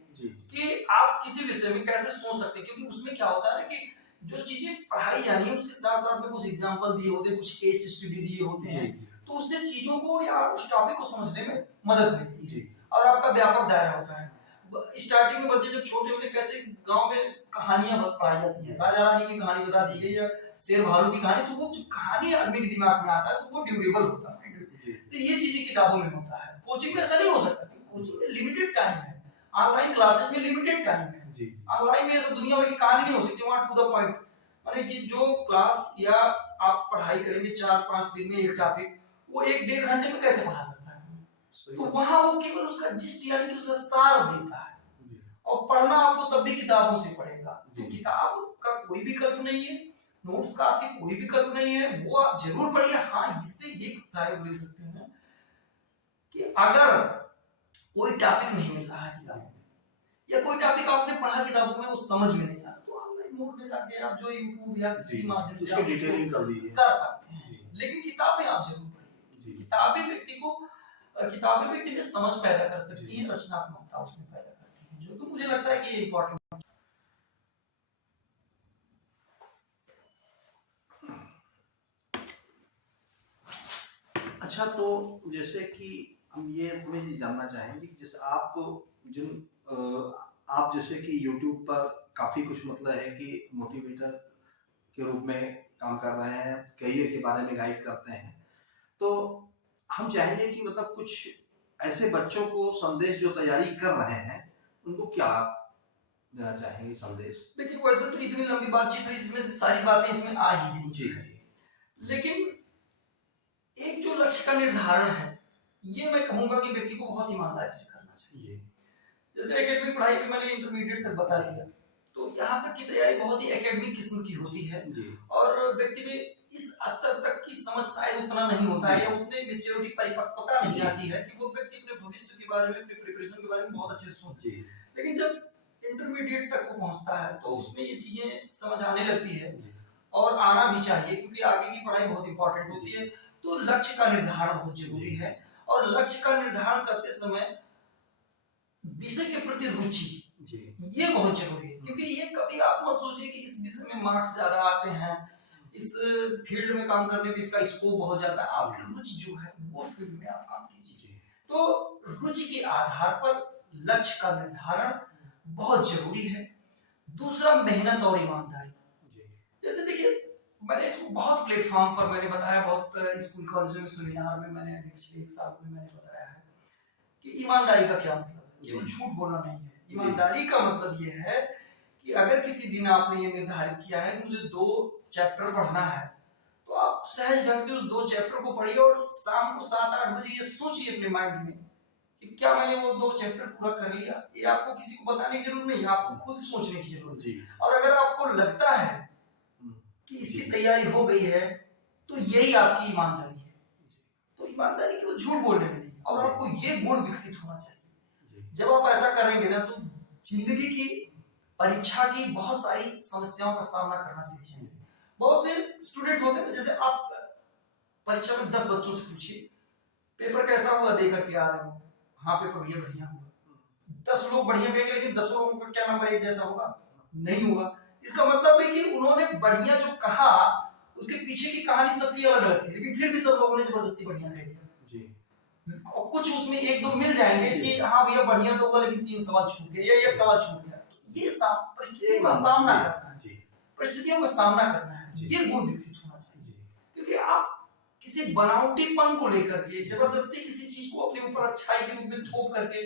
कि आप किसी विषय में कैसे सोच सकते हैं। क्योंकि उसमें क्या होता है ना कि जो चीजें पढ़ाई जानी है उसके साथ साथ में कुछ एग्जांपल दिए होते हैं, कुछ केस स्टडी दिए होते हैं, तो उससे चीजों को या उस टॉपिक को समझने में मदद मिलती है और आपका व्यापक दायरा होता है। स्टार्टिंग में बच्चे जब छोटे होते कैसे गांव में कहानियां पढ़ाई जाती है, राजा रानी की कहानी बता दी गई या शेर भालू की कहानी, तो वो जो कहानी आदमी के दिमाग में आता है तो वो ड्यूरेबल होता है। तो ये चीजें किताबों में होता है, कोचिंग में ऐसा नहीं हो सकता। कोचिंग में लिमिटेड टाइम है, ऑनलाइन क्लासेस में लिमिटेड टाइम है। ऑनलाइन में ऐसा दुनिया भर की कहानी नहीं हो सकती, वहां टू द पॉइंट, माने कि जो क्लास या आप पढ़ाई करेंगे 4-5 दिन में एक टॉपिक, वो 1-1.5 घंटे में कैसे पढ़ा सकता है। सही तो है। वहां वो केवल उसका जिस्ट यानी कि उसका सार देता है। जी, और पढ़ना आपको तब भी किताबों से पड़ेगा। तो जी। किताब का कोई विकल्प नहीं है, नोट्स का आपके कोई विकल्प नहीं है, वो आप जरूर पढ़िए। हाँ, इससे ये शायद ले सकते हैं कि अगर कोई टॉपिक नहीं मिल रहा है किताबों में, या कोई टॉपिक आपने पढ़ा किताबों में वो समझ में नहीं आ रहा, तो ऑनलाइन मोड में जाके आप जो यूट्यूब या जी, किसी माध्यम से उसकी आप डिटेलिंग उसको कर लीजिए। कर सकते हैं। जी, लेकिन किताबें आप जरूर पढ़िए। जी, किताबें व्यक्ति को किताबें व्यक्ति में समझ पैदा कर सकती जी। हैं, रचनात्मकता उसमें पैदा करती हैं, जो तो मुझे लगता है कि ये इम्पोर्टेंट। अच्छा, तो जैसे कि हम ये तुम्हें ये जानना चाहेंगे कि जैसे आप जिन आप जैसे कि यूट्यूब पर काफ़ी कुछ मतलब है कि मोटिवेटर के रूप में काम कर रहे हैं, करियर के बारे में गाइड करते हैं। तो हम चाहेंगे कि मतलब कुछ ऐसे बच्चों को संदेश जो तैयारी कर रहे हैं, उनको क्या देना चाहेंगे संदेश? देखिए, वैसे तो इतनी लंबी बातचीत है, इसमें सारी बातें इसमें आ ही नहीं। जी, जी। लेकिन एक जो लक्ष्य का निर्धारण है, ये मैं कहूंगा कि व्यक्ति को बहुत ईमानदारी से करना चाहिए। जैसे एकेडमिक पढ़ाई भी मैंने इंटरमीडिएट तक बता दिया, तो यहाँ तक की तैयारी बहुत ही एकेडमिक किस्म की होती है, जी, और व्यक्ति में इस स्तर तक की समझ शायद उतना नहीं होता है, या उतने मेच्योरिटी परिपक्वता नहीं आती है कि वो व्यक्ति अपने भविष्य के बारे में, अपने प्रिपरेशन के बारे में बहुत अच्छे से सोच सके। जी, लेकिन जब इंटरमीडिएट तक वो पहुंचता है तो उसमें ये चीजें समझ आने लगती है, जी, और आना भी चाहिए, क्योंकि आगे की पढ़ाई बहुत इंपॉर्टेंट होती है। तो लक्ष्य का निर्धारण बहुत जरूरी है, और लक्ष्य का निर्धारण करते समय विषय के प्रति रुचि, जी, ये बहुत जरूरी है। क्योंकि ये कभी आप मत सोचिए कि इस विषय में मार्क्स ज्यादा आते हैं, इस फील्ड में काम करने में इसका स्कोप बहुत ज्यादा है। आपकी रुचि जो है वो फील्ड में आप काम कीजिए। जी, तो रुचि के आधार पर लक्ष्य का निर्धारण बहुत जरूरी है। दूसरा, मेहनत और ईमानदारी। जी, जैसे देखिए, मैंने इसको बहुत प्लेटफॉर्म पर मैंने बताया, बहुत स्कूल कॉलेजों में, सेमिनार में मैंने पिछले 1 साल में मैंने बताया है कि ईमानदारी का क्या मतलब है। केवल झूठ बोलना नहीं है। ईमानदारी का मतलब ये है कि अगर किसी दिन आपने ये निर्धारित किया है कि मुझे 2 चैप्टर पढ़ना है, तो आप सहज ढंग से उस 2 चैप्टर को पढ़िए, और शाम को 7-8 बजे ये सोचिए अपने माइंड में कि क्या मैंने वो 2 चैप्टर पूरा कर लिया। ये आपको किसी को बताने की जरूरत नहीं है, आपको खुद सोचने की जरूरत है। और अगर आपको लगता है कि इसकी तैयारी हो गई है, तो यही आपकी ईमानदारी है। तो ईमानदारी केवल झूठ बोलने में नहीं, और आपको ये गुण विकसित होना चाहिए। जब आप ऐसा करेंगे ना, तो जिंदगी की परीक्षा की बहुत सारी समस्याओं का सामना करना सीख जाएंगे। बहुत से स्टूडेंट होते हैं, जैसे आप परीक्षा में 10 बच्चों से पूछिए पेपर कैसा हुआ, दे करके आ रहे हो, हाँ पेपर भैया बढ़िया हुआ। 10 लोग बढ़िया कहेंगे, लेकिन 10 लोगों का क्या नंबर एक जैसा होगा? नहीं होगा। इसका मतलब है कि उन्होंने बढ़िया जो कहा, उसके पीछे की कहानी सबकी अलग अलग थी, लेकिन फिर भी सब लोगों ने जबरदस्ती बढ़िया कह दिया। और कुछ उसमें 1-2 मिल जाएंगे कि हाँ भैया बढ़िया तो हुआ, लेकिन 3 सवाल छूट गए या 1 सवाल छूट गया। तो ये परिस्थितियों का सामना करना है, परिस्थितियों का सामना करना है, ये गुण विकसित होना चाहिए। क्योंकि आप किसी बनावटीपन को लेकर के, जबरदस्ती किसी चीज को अपने ऊपर अच्छाई के रूप में थोप करके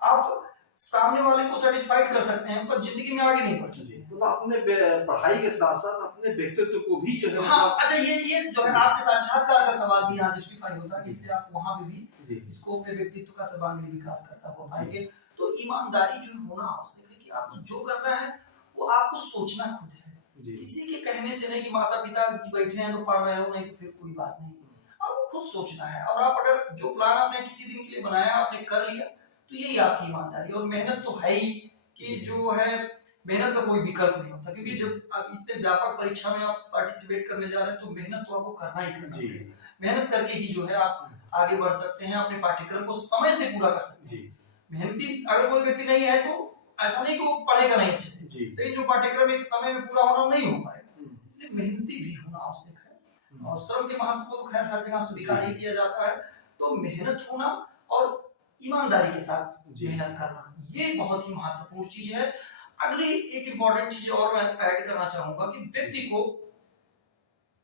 आप सामने वाले को सेटिस्फाइड कर सकते हैं, पर जिंदगी में आगे नहीं बढ़ सकते। तो अपने पढ़ाई के साथ साथ अपने व्यक्तित्व को भी जो है, हाँ, अच्छा, ये जो है आपके साक्षात्कार का सवाल भी यहाँ जस्टिफाई होता है, जिससे आप वहां पे भी इसको अपने व्यक्तित्व का सर्वांगीण विकास करता हुआ पाएंगे। तो ईमानदारी जो होना आवश्यक है कि आपको जो करना है वो आपको सोचना खुद है, किसी के कहने से नहीं कि माता पिता बैठे हैं तो पढ़ रहे हो, नहीं तो फिर कोई बात नहीं। आपको खुद सोचना है, और आप अगर जो प्लान आपने किसी दिन के लिए बनाया आपने कर लिया, तो यही आपकी ईमानदारी। और मेहनत तो है ही, कि जो है मेहनत का कोई विकल्प नहीं होता, क्योंकि जब आप इतने व्यापक परीक्षा में आप पार्टिसिपेट करने जा रहे हैं, तो मेहनत तो आपको करना ही करना है। मेहनत करके ही जो है आप आगे बढ़ सकते हैं, अपने पाठ्यक्रम को समय से पूरा कर सकते हैं। मेहनती अगर कोई व्यक्ति नहीं है, तो ऐसा नहीं कि वो पढ़ेगा नहीं अच्छे से, लेकिन जो पाठ्यक्रम एक समय में पूरा होना नहीं हो पाएगा। इसलिए मेहनती भी होना आवश्यक है, और श्रम के महत्व को तो खैर हर जगह स्वीकार नहीं किया जाता है। तो मेहनत होना और ईमानदारी के साथ मेहनत करना, ये बहुत ही महत्वपूर्ण चीज है। अगली एक इंपॉर्टेंट चीज और मैं ऐड करना चाहूंगा कि व्यक्ति को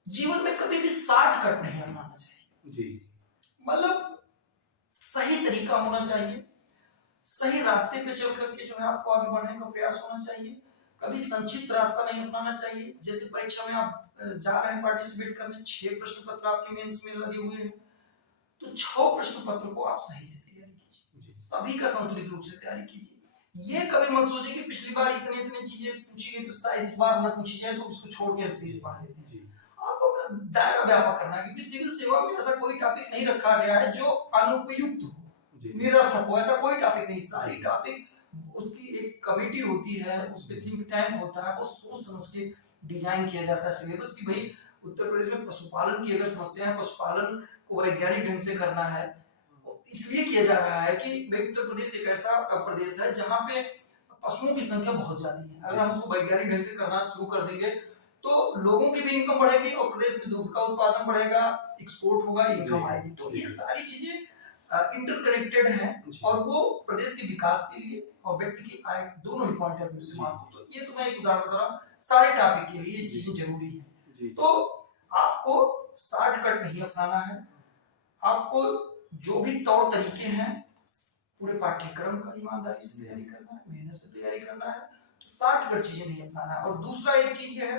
जीवन में कभी भी शॉर्टकट नहीं अपनाना चाहिए। मतलब सही तरीका होना चाहिए, सही रास्ते पे चल करके जो है आपको आगे बढ़ने का प्रयास होना चाहिए। कभी संक्षिप्त रास्ता नहीं अपनाना चाहिए। जैसे परीक्षा में आप जा रहे हैं पार्टिसिपेट करने, 6 प्रश्न पत्र आपके मेंस में लगे हुए हैं, तो 6 प्रश्न पत्र को आप सही से तैयारी कीजिए, जी सभी का संतुलित रूप से तैयारी कीजिए। ये कभी मत सोचिए कि पिछली बार इतने इतने चीजें पूछी गई तो शायद इस बार ना पूछी जाए, तो उसको छोड़ के हम सीरीज पढ़ लेते हैं। जी आपको अपना दायरा व्यापक करना है, क्योंकि सिविल सेवा में ऐसा कोई टॉपिक नहीं रखा गया है जो अनुपयुक्त हो, जी निरर्थक हो, ऐसा कोई टॉपिक नहीं। सारी टॉपिक उसकी एक कमेटी होती है, उस पे थिंक टैंक होता है, वो सोच समझ के डिजाइन किया जाता है सिलेबस की भाई उत्तर प्रदेश में पशुपालन की अगर समस्या है, पशुपालन को वैज्ञानिक ढंग से करना है। इसलिए किया जा रहा है कि उत्तर प्रदेश एक ऐसा प्रदेश है जहाँ पे पशुओं की संख्या बहुत ज्यादा है। अगर हम उसको वैज्ञानिक ढंग से करना शुरू कर देंगे तो लोगों की भी इनकम बढ़ेगी और प्रदेश में दूध का उत्पादन बढ़ेगा, एक्सपोर्ट होगा, इनकम आएगी। तो ये सारी चीजें इंटरकनेक्टेड हैं और वो प्रदेश के विकास के लिए और व्यक्ति की आय दोनों ही पॉइंट ऑफ व्यू से मानते। तो ये तो मैं एक उदाहरण बता रहा हूँ, सारे टॉपिक के लिए ये चीजें जरूरी है। तो आपको शॉर्टकट नहीं अपनाना है, आपको जो भी तौर तरीके हैं पूरे पाठ्यक्रम का ईमानदारी से तैयारी करना है, मेहनत से तैयारी करना है, तो शॉर्टकट चीजें नहीं अपनाना है। और दूसरा एक चीज ये है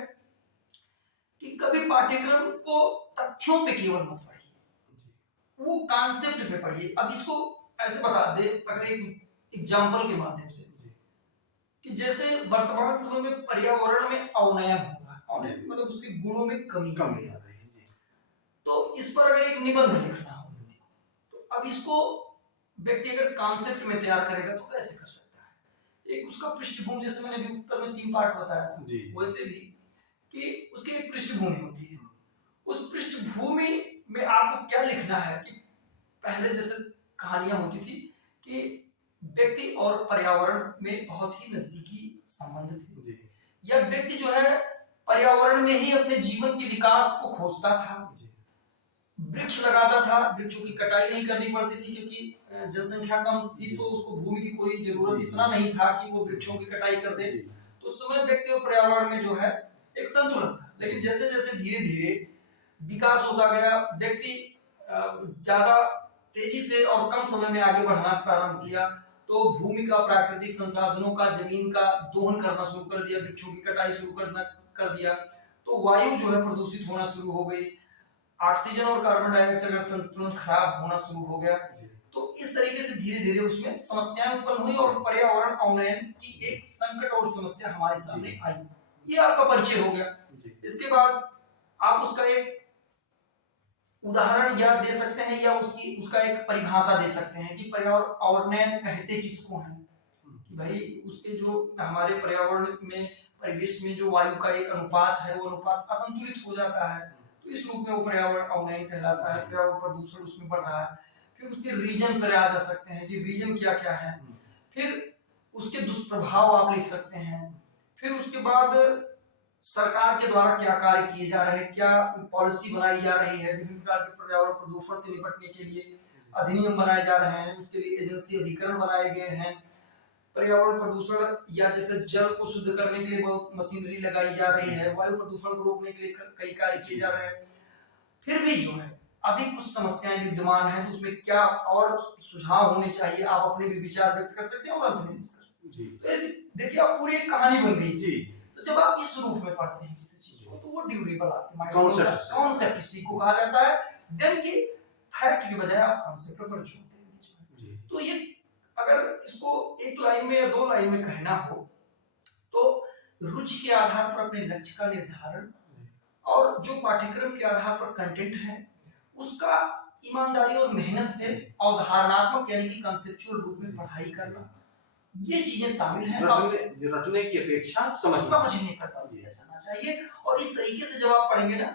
कि कभी पाठ्यक्रम को तथ्यों पे केवल मत पढ़िए, वो कॉन्सेप्ट पे पढ़िए। अब इसको ऐसे बता दे अगर एक एग्जांपल के माध्यम से कि जैसे वर्तमान समय में पर्यावरण में अवनयन हो रहा है, अवनयन मतलब उसके गुणों में कमी आ रही है। तो इस पर अगर एक निबंध लिखना हो तो अब इसको व्यक्ति अगर कॉन्सेप्ट में तैयार करेगा तो कैसे कर सकता है। एक उसका पृष्ठभूमि, जैसे मैंने भी उत्तर में 3 पार्ट बताया था, वैसे भी कि उसकी एक पृष्ठभूमि होती है। उस पृष्ठभूमि में आपको क्या लिखना है कि पहले जैसे कहानियां होती थी कि व्यक्ति और पर्यावरण में बहुत ही नजदीकी संबंध थे, या व्यक्ति जो है पर्यावरण में ही अपने जीवन के विकास को खोजता था, वृक्ष लगाता था, वृक्षों की कटाई नहीं करनी पड़ती थी क्योंकि जनसंख्या कम थी, तो उसको भूमि की कोई जरूरत इतना नहीं था कि वो वृक्षों की कटाई कर दे। तो उस समय व्यक्ति और पर्यावरण में जो है एक संतुलन था। लेकिन जैसे जैसे धीरे धीरे विकास होता गया, व्यक्ति ज्यादा तेजी से और कम समय में आगे बढ़ना प्रारंभ किया, तो भूमि का, प्राकृतिक संसाधनों का, जमीन का दोहन करना शुरू कर दिया, वृक्षों की कटाई शुरू कर दिया, तो वायु जो है प्रदूषित होना शुरू हो गई, ऑक्सीजन और कार्बन डाइऑक्साइड का संतुलन खराब होना शुरू हो गया। तो इस तरीके से धीरे धीरे उसमें समस्याएं उत्पन्न हुई और पर्यावरण अवनयन की एक संकट और समस्या हमारे सामने आई। ये आपका परिचय हो गया। इसके बाद आप उसका एक उदाहरण या दे सकते हैं या उसका एक परिभाषा दे सकते हैं कि पर्यावरण अवनयन कहते किसको हैं, कि भाई उसके जो हमारे पर्यावरण में, परिवेश में जो वायु का एक अनुपात है, वो अनुपात असंतुलित हो जाता है, तो इस रूप में वो पर्यावरण अवनयन कहलाता है। पर्यावरण प्रदूषण उसमें बढ़ रहा है। फिर उसके रीजन पर आ जा सकते हैं कि रीजन क्या क्या है, फिर उसके दुष्प्रभाव आप लिख सकते हैं, फिर उसके बाद सरकार के द्वारा क्या कार्य किए जा रहे हैं, क्या पॉलिसी बनाई जा रही है, विभिन्न प्रकार के पर्यावरण प्रदूषण से निपटने के लिए अधिनियम बनाए जा रहे हैं, उसके लिए एजेंसी अधिकरण बनाए गए हैं, पर्यावरण प्रदूषण या जैसे जल को शुद्ध करने के लिए बहुत मशीनरी लगाई जा रही है, वायु प्रदूषण को रोकने के लिए कई कार्य किए जा रहे हैं। फिर भी जो है अभी कुछ समस्याएं विद्यमान हैं, तो उसमें क्या और सुझाव होने चाहिए, आप अपने भी विचार व्यक्त कर सकते हैं और अंत में डिस्कस कर सकते हैं। देखिए आप पूरी एक कहानी बन गई। तो जब आप इस रूप में पढ़ते हैं किसी चीज को, तो वो ड्यूरेबल आपके माइंड में कॉन्सेप्ट इसी को कहा जाता है। देन की फैक्ट की बजाय आप कॉन्सेप्ट पर जोड़ते हैं। तो ये अगर इसको एक लाइन में या 2 लाइन में कहना हो तो रुचि के आधार पर अपने लक्ष्य का निर्धारण और जो पाठ्यक्रम के आधार पर कंटेंट है उसका ईमानदारी और मेहनत से अवधारणात्मक यानी कि कंसेप्चुअल रूप में पढ़ाई करना, ये चीजें शामिल हैं। रटने की अपेक्षा समझने का काम दिया जाना चाहिए। और इस तरीके से जब आप पढ़ेंगे ना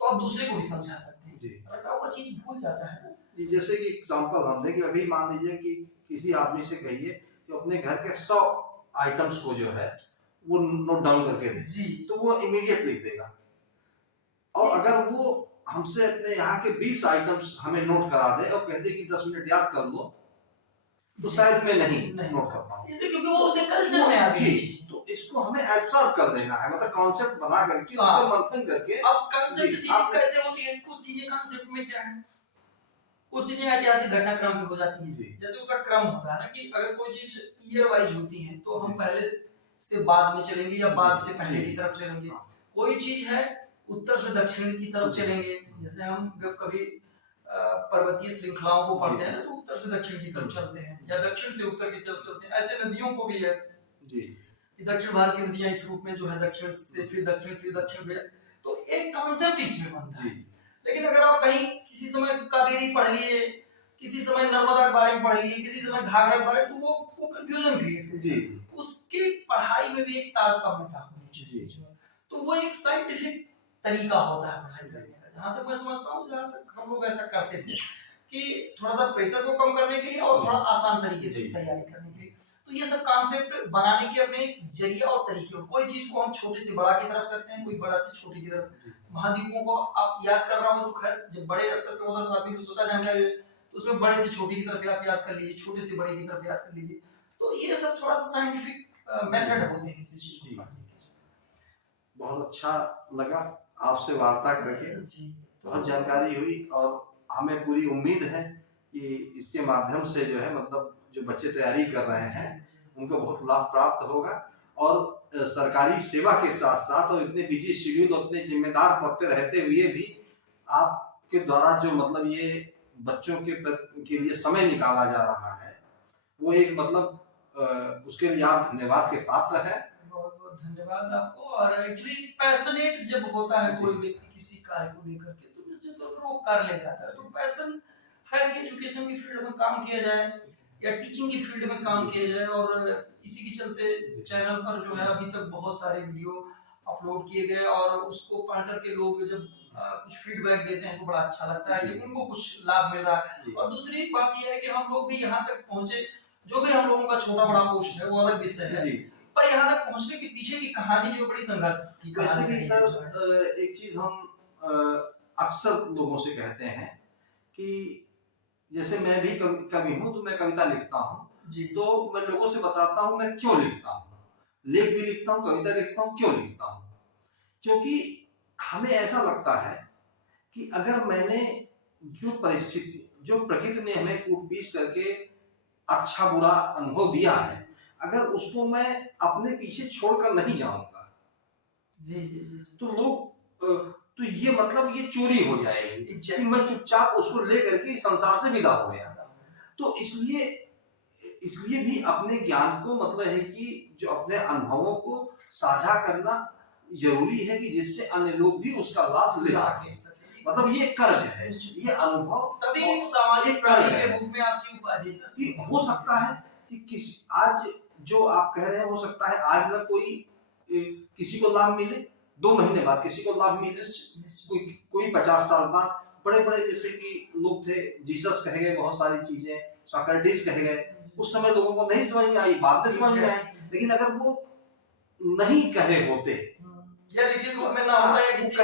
तो आप दूसरे को भी समझा सकते हैं। रटा हुआ चीज भूल जाता है ना। जैसे कि एग्जांपल हम दें कि अभी मान लीजिए कि किसी आदमी से कहिए कि अपने घर के 100 आइटम्स को जो है वो नोट डाउन करके दे, तो वो इमीडिएट लिख देगा। और अगर वो हमसे अपने यहाँ के 20 आइटम्स हमें नोट करा दे और कह दे कि 10 मिनट याद कर लो, तो शायद मैं नहीं नोट कर पाऊँ, इसलिए क्योंकि वो उसके कल्चर में आ गई। तो इसको हमें एब्सॉर्ब कर देना है, मतलब कॉन्सेप्ट बना करके उसको मंथन करके। अब कॉन्सेप्ट चीज कैसे होती है, कुछ चीजें कॉन्सेप्ट में क्या है, कुछ चीजें ऐतिहासिक घटनाक्रम पे हो जाती हैं। जैसे उसका क्रम होता है ना कि अगर कोई चीज ईयर वाइज होती है तो हम पहले से बाद में चलेंगे या बाद से पहले की तरफ चलेंगे। कोई चीज है उत्तर से दक्षिण की तरफ चलेंगे। जैसे हम कभी पर्वतीय श्रृंखलाओं को पढ़ते हैं जी। ना, तो उत्तर से दक्षिण की तरफ चलते हैं या दक्षिण से उत्तर की तरफ चलते हैं। ऐसे नदियों को भी है जी कि दक्षिण भारत की नदियां इस रूप में जो है दक्षिण से फिर दक्षिण में, तो एक कॉन्सेप्ट इसमें बनता जी है। लेकिन अगर आप कहीं किसी समय कावेरी पढ़ लिए, किसी समय नर्मदा के बारे में पढ़ लिए, किसी समय घाघरा के बारे में, तो वो कंफ्यूजन क्रिएट जी उसकी पढ़ाई में भी एक तारतम्यता होनी चाहिए। जी तो वो एक साइंटिफिक तरीका होता है पढ़ाई करने का, जहां तक मैं समझता हूँ, जहां तक हम लोग ऐसा करते थे कि थोड़ा सा प्रेशर को कम करने के लिए और थोड़ा आसान तरीके से तैयारी करने के लिए। तो ये सब कॉन्सेप्ट बनाने के अपने जरिया और तरीके, कोई चीज को हम छोटे से बड़ा की तरफ करते हैं, कोई बड़ा से छोटे की तरफ। महाद्वीपों को आप याद कर रहा हो तो खैर जब बड़े स्तर पे होता तो आदमी को सोचा जानकारी, तो उसमें बड़े से छोटे की तरफ आप याद कर लीजिए, छोटे से बड़े की तरफ याद कर लीजिए। तो ये सब थोड़ा सा साइंटिफिक मेथड होते हैं किसी चीज को पढ़ने के। बहुत अच्छा लगा आपसे वार्ता करके, बहुत जानकारी हुई और हमें पूरी उम्मीद है कि इसके माध्यम से जो है मतलब जो बच्चे तैयारी कर रहे हैं उनको बहुत लाभ प्राप्त होगा। और सरकारी सेवा के साथ साथ और इतने बिजी शेड्यूल और इतने जिम्मेदार पद पे रहते हुए भी आपके द्वारा जो मतलब ये बच्चों के लिए समय निकाला जा रहा है, वो एक मतलब उसके लिए आप धन्यवाद के पात्र हैं। बहुत बहुत धन्यवाद आपको। और एक्चुअली पैशनेट जब होता है कोई व्यक्ति किसी कार्य को लेकर के, तो निश्चित तौर पर वो कर ले जाता है। तो पैशन है कि एजुकेशन की फील्ड में काम किया जाए या टीचिंग की फील्ड में काम किया जाए। और इसी के चलते चैनल पर जो है अभी तक बहुत सारे वीडियो अपलोड किए गए, और उसको पढ़ करके लोग जब कुछ फीडबैक देते हैं तो बड़ा अच्छा लगता है कि उनको कुछ लाभ मिल रहा है। और दूसरी बात यह है कि हम लोग भी यहाँ तक पहुंचे, जो भी हम लोगों का छोटा बड़ा पोस्ट है वो अलग विषय है, पर यहाँ तक पहुंचने के पीछे की कहानी जो बड़ी संघर्ष की कहानी है। सर एक चीज हम अक्सर लोगों से कहते हैं कि जैसे मैं भी कवि हूँ तो मैं कविता लिखता हूँ, तो मैं लोगों से बताता हूँ मैं क्यों लिखता हूँ, लेख भी लिखता हूँ, कविता लिखता हूँ, क्यों लिखता हूँ। क्योंकि हमें ऐसा लगता है कि अगर मैंने जो परिस्थिति, जो प्रकृति ने हमें कूट-पीस करके अच्छा बुरा अनुभव दिया है, अगर उसको मैं अपने पीछे छोड़कर नहीं जाऊंगा तो लोग तो ये मतलब ये चोरी हो जाएगी कि मैं चुपचाप उसको लेकर के संसार से विदा हो गया। तो इसलिए भी अपने ज्ञान को मतलब है कि जो अपने अनुभवों को साझा करना जरूरी है कि जिससे अन्य लोग भी उसका लाभ ले सकें। मतलब ये कर्ज है, ये अनुभव तभी एक सामाजिक प्राणी के रूप में आपकी उपाधि हो सकता है कि आज जो आप कह रहे हैं हो सकता है आज ना कोई किसी को लाभ मिले, 2 महीने बाद किसी को लाभ मिले, कोई 50 साल बाद। बड़े बड़े जैसे कि लोग थे, जीसस कहे गए बहुत सारी चीजें, सोक्रेटिस कहे गए, उस समय लोगों को नहीं समझ में आई, बाद में समझ में आई। लेकिन अगर वो नहीं कहे होते या लिखित रूप में ना होता या किसी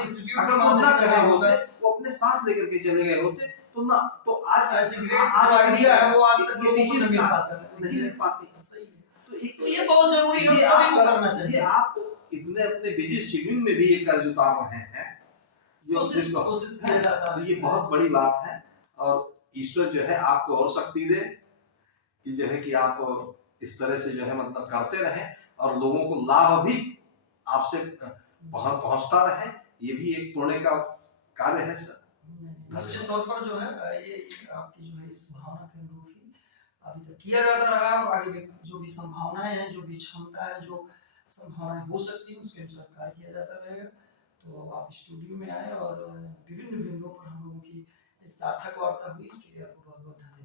इंस्टीट्यूट अगर वो ना कहे होते, वो अपने साथ लेकर के चले गए होते तो ना तो आज ऐसी ग्रेट आइडिया है वो आज तक लोगों को नहीं मिल पाती। तो ये बहुत जरूरी है, सभी को करना चाहिए। आप इतने अपने बिजी शेड्यूल में भी ये कर्ज उतार रहे हैं, कोशिश किया जाता है, ये बहुत बड़ी बात है। और ईश्वर जो है आपको और शक्ति दे कि जो है कि आप इस तरह से जो है मतलब करते रहें और लोगों को लाभ भी आपसे पहुंचता रहे। ये भी एक पुण्य का कार्य है सर। निश्चित तौर पर जो है ये आपकी जो है इस भावना के अनुरूप ही अभी तक किया जाता रहा, और आगे भी जो भी संभावनाएं हैं, जो भी क्षमता है, जो संभावनाएं हो सकती है उसके अनुसार कार्य किया जाता रहेगा। तो आप स्टूडियो में आए और विभिन्न बिंदुओं पर हम लोगों की सार्थक वार्ता हुई, इसके लिए आपको बहुत बहुत धन्यवाद।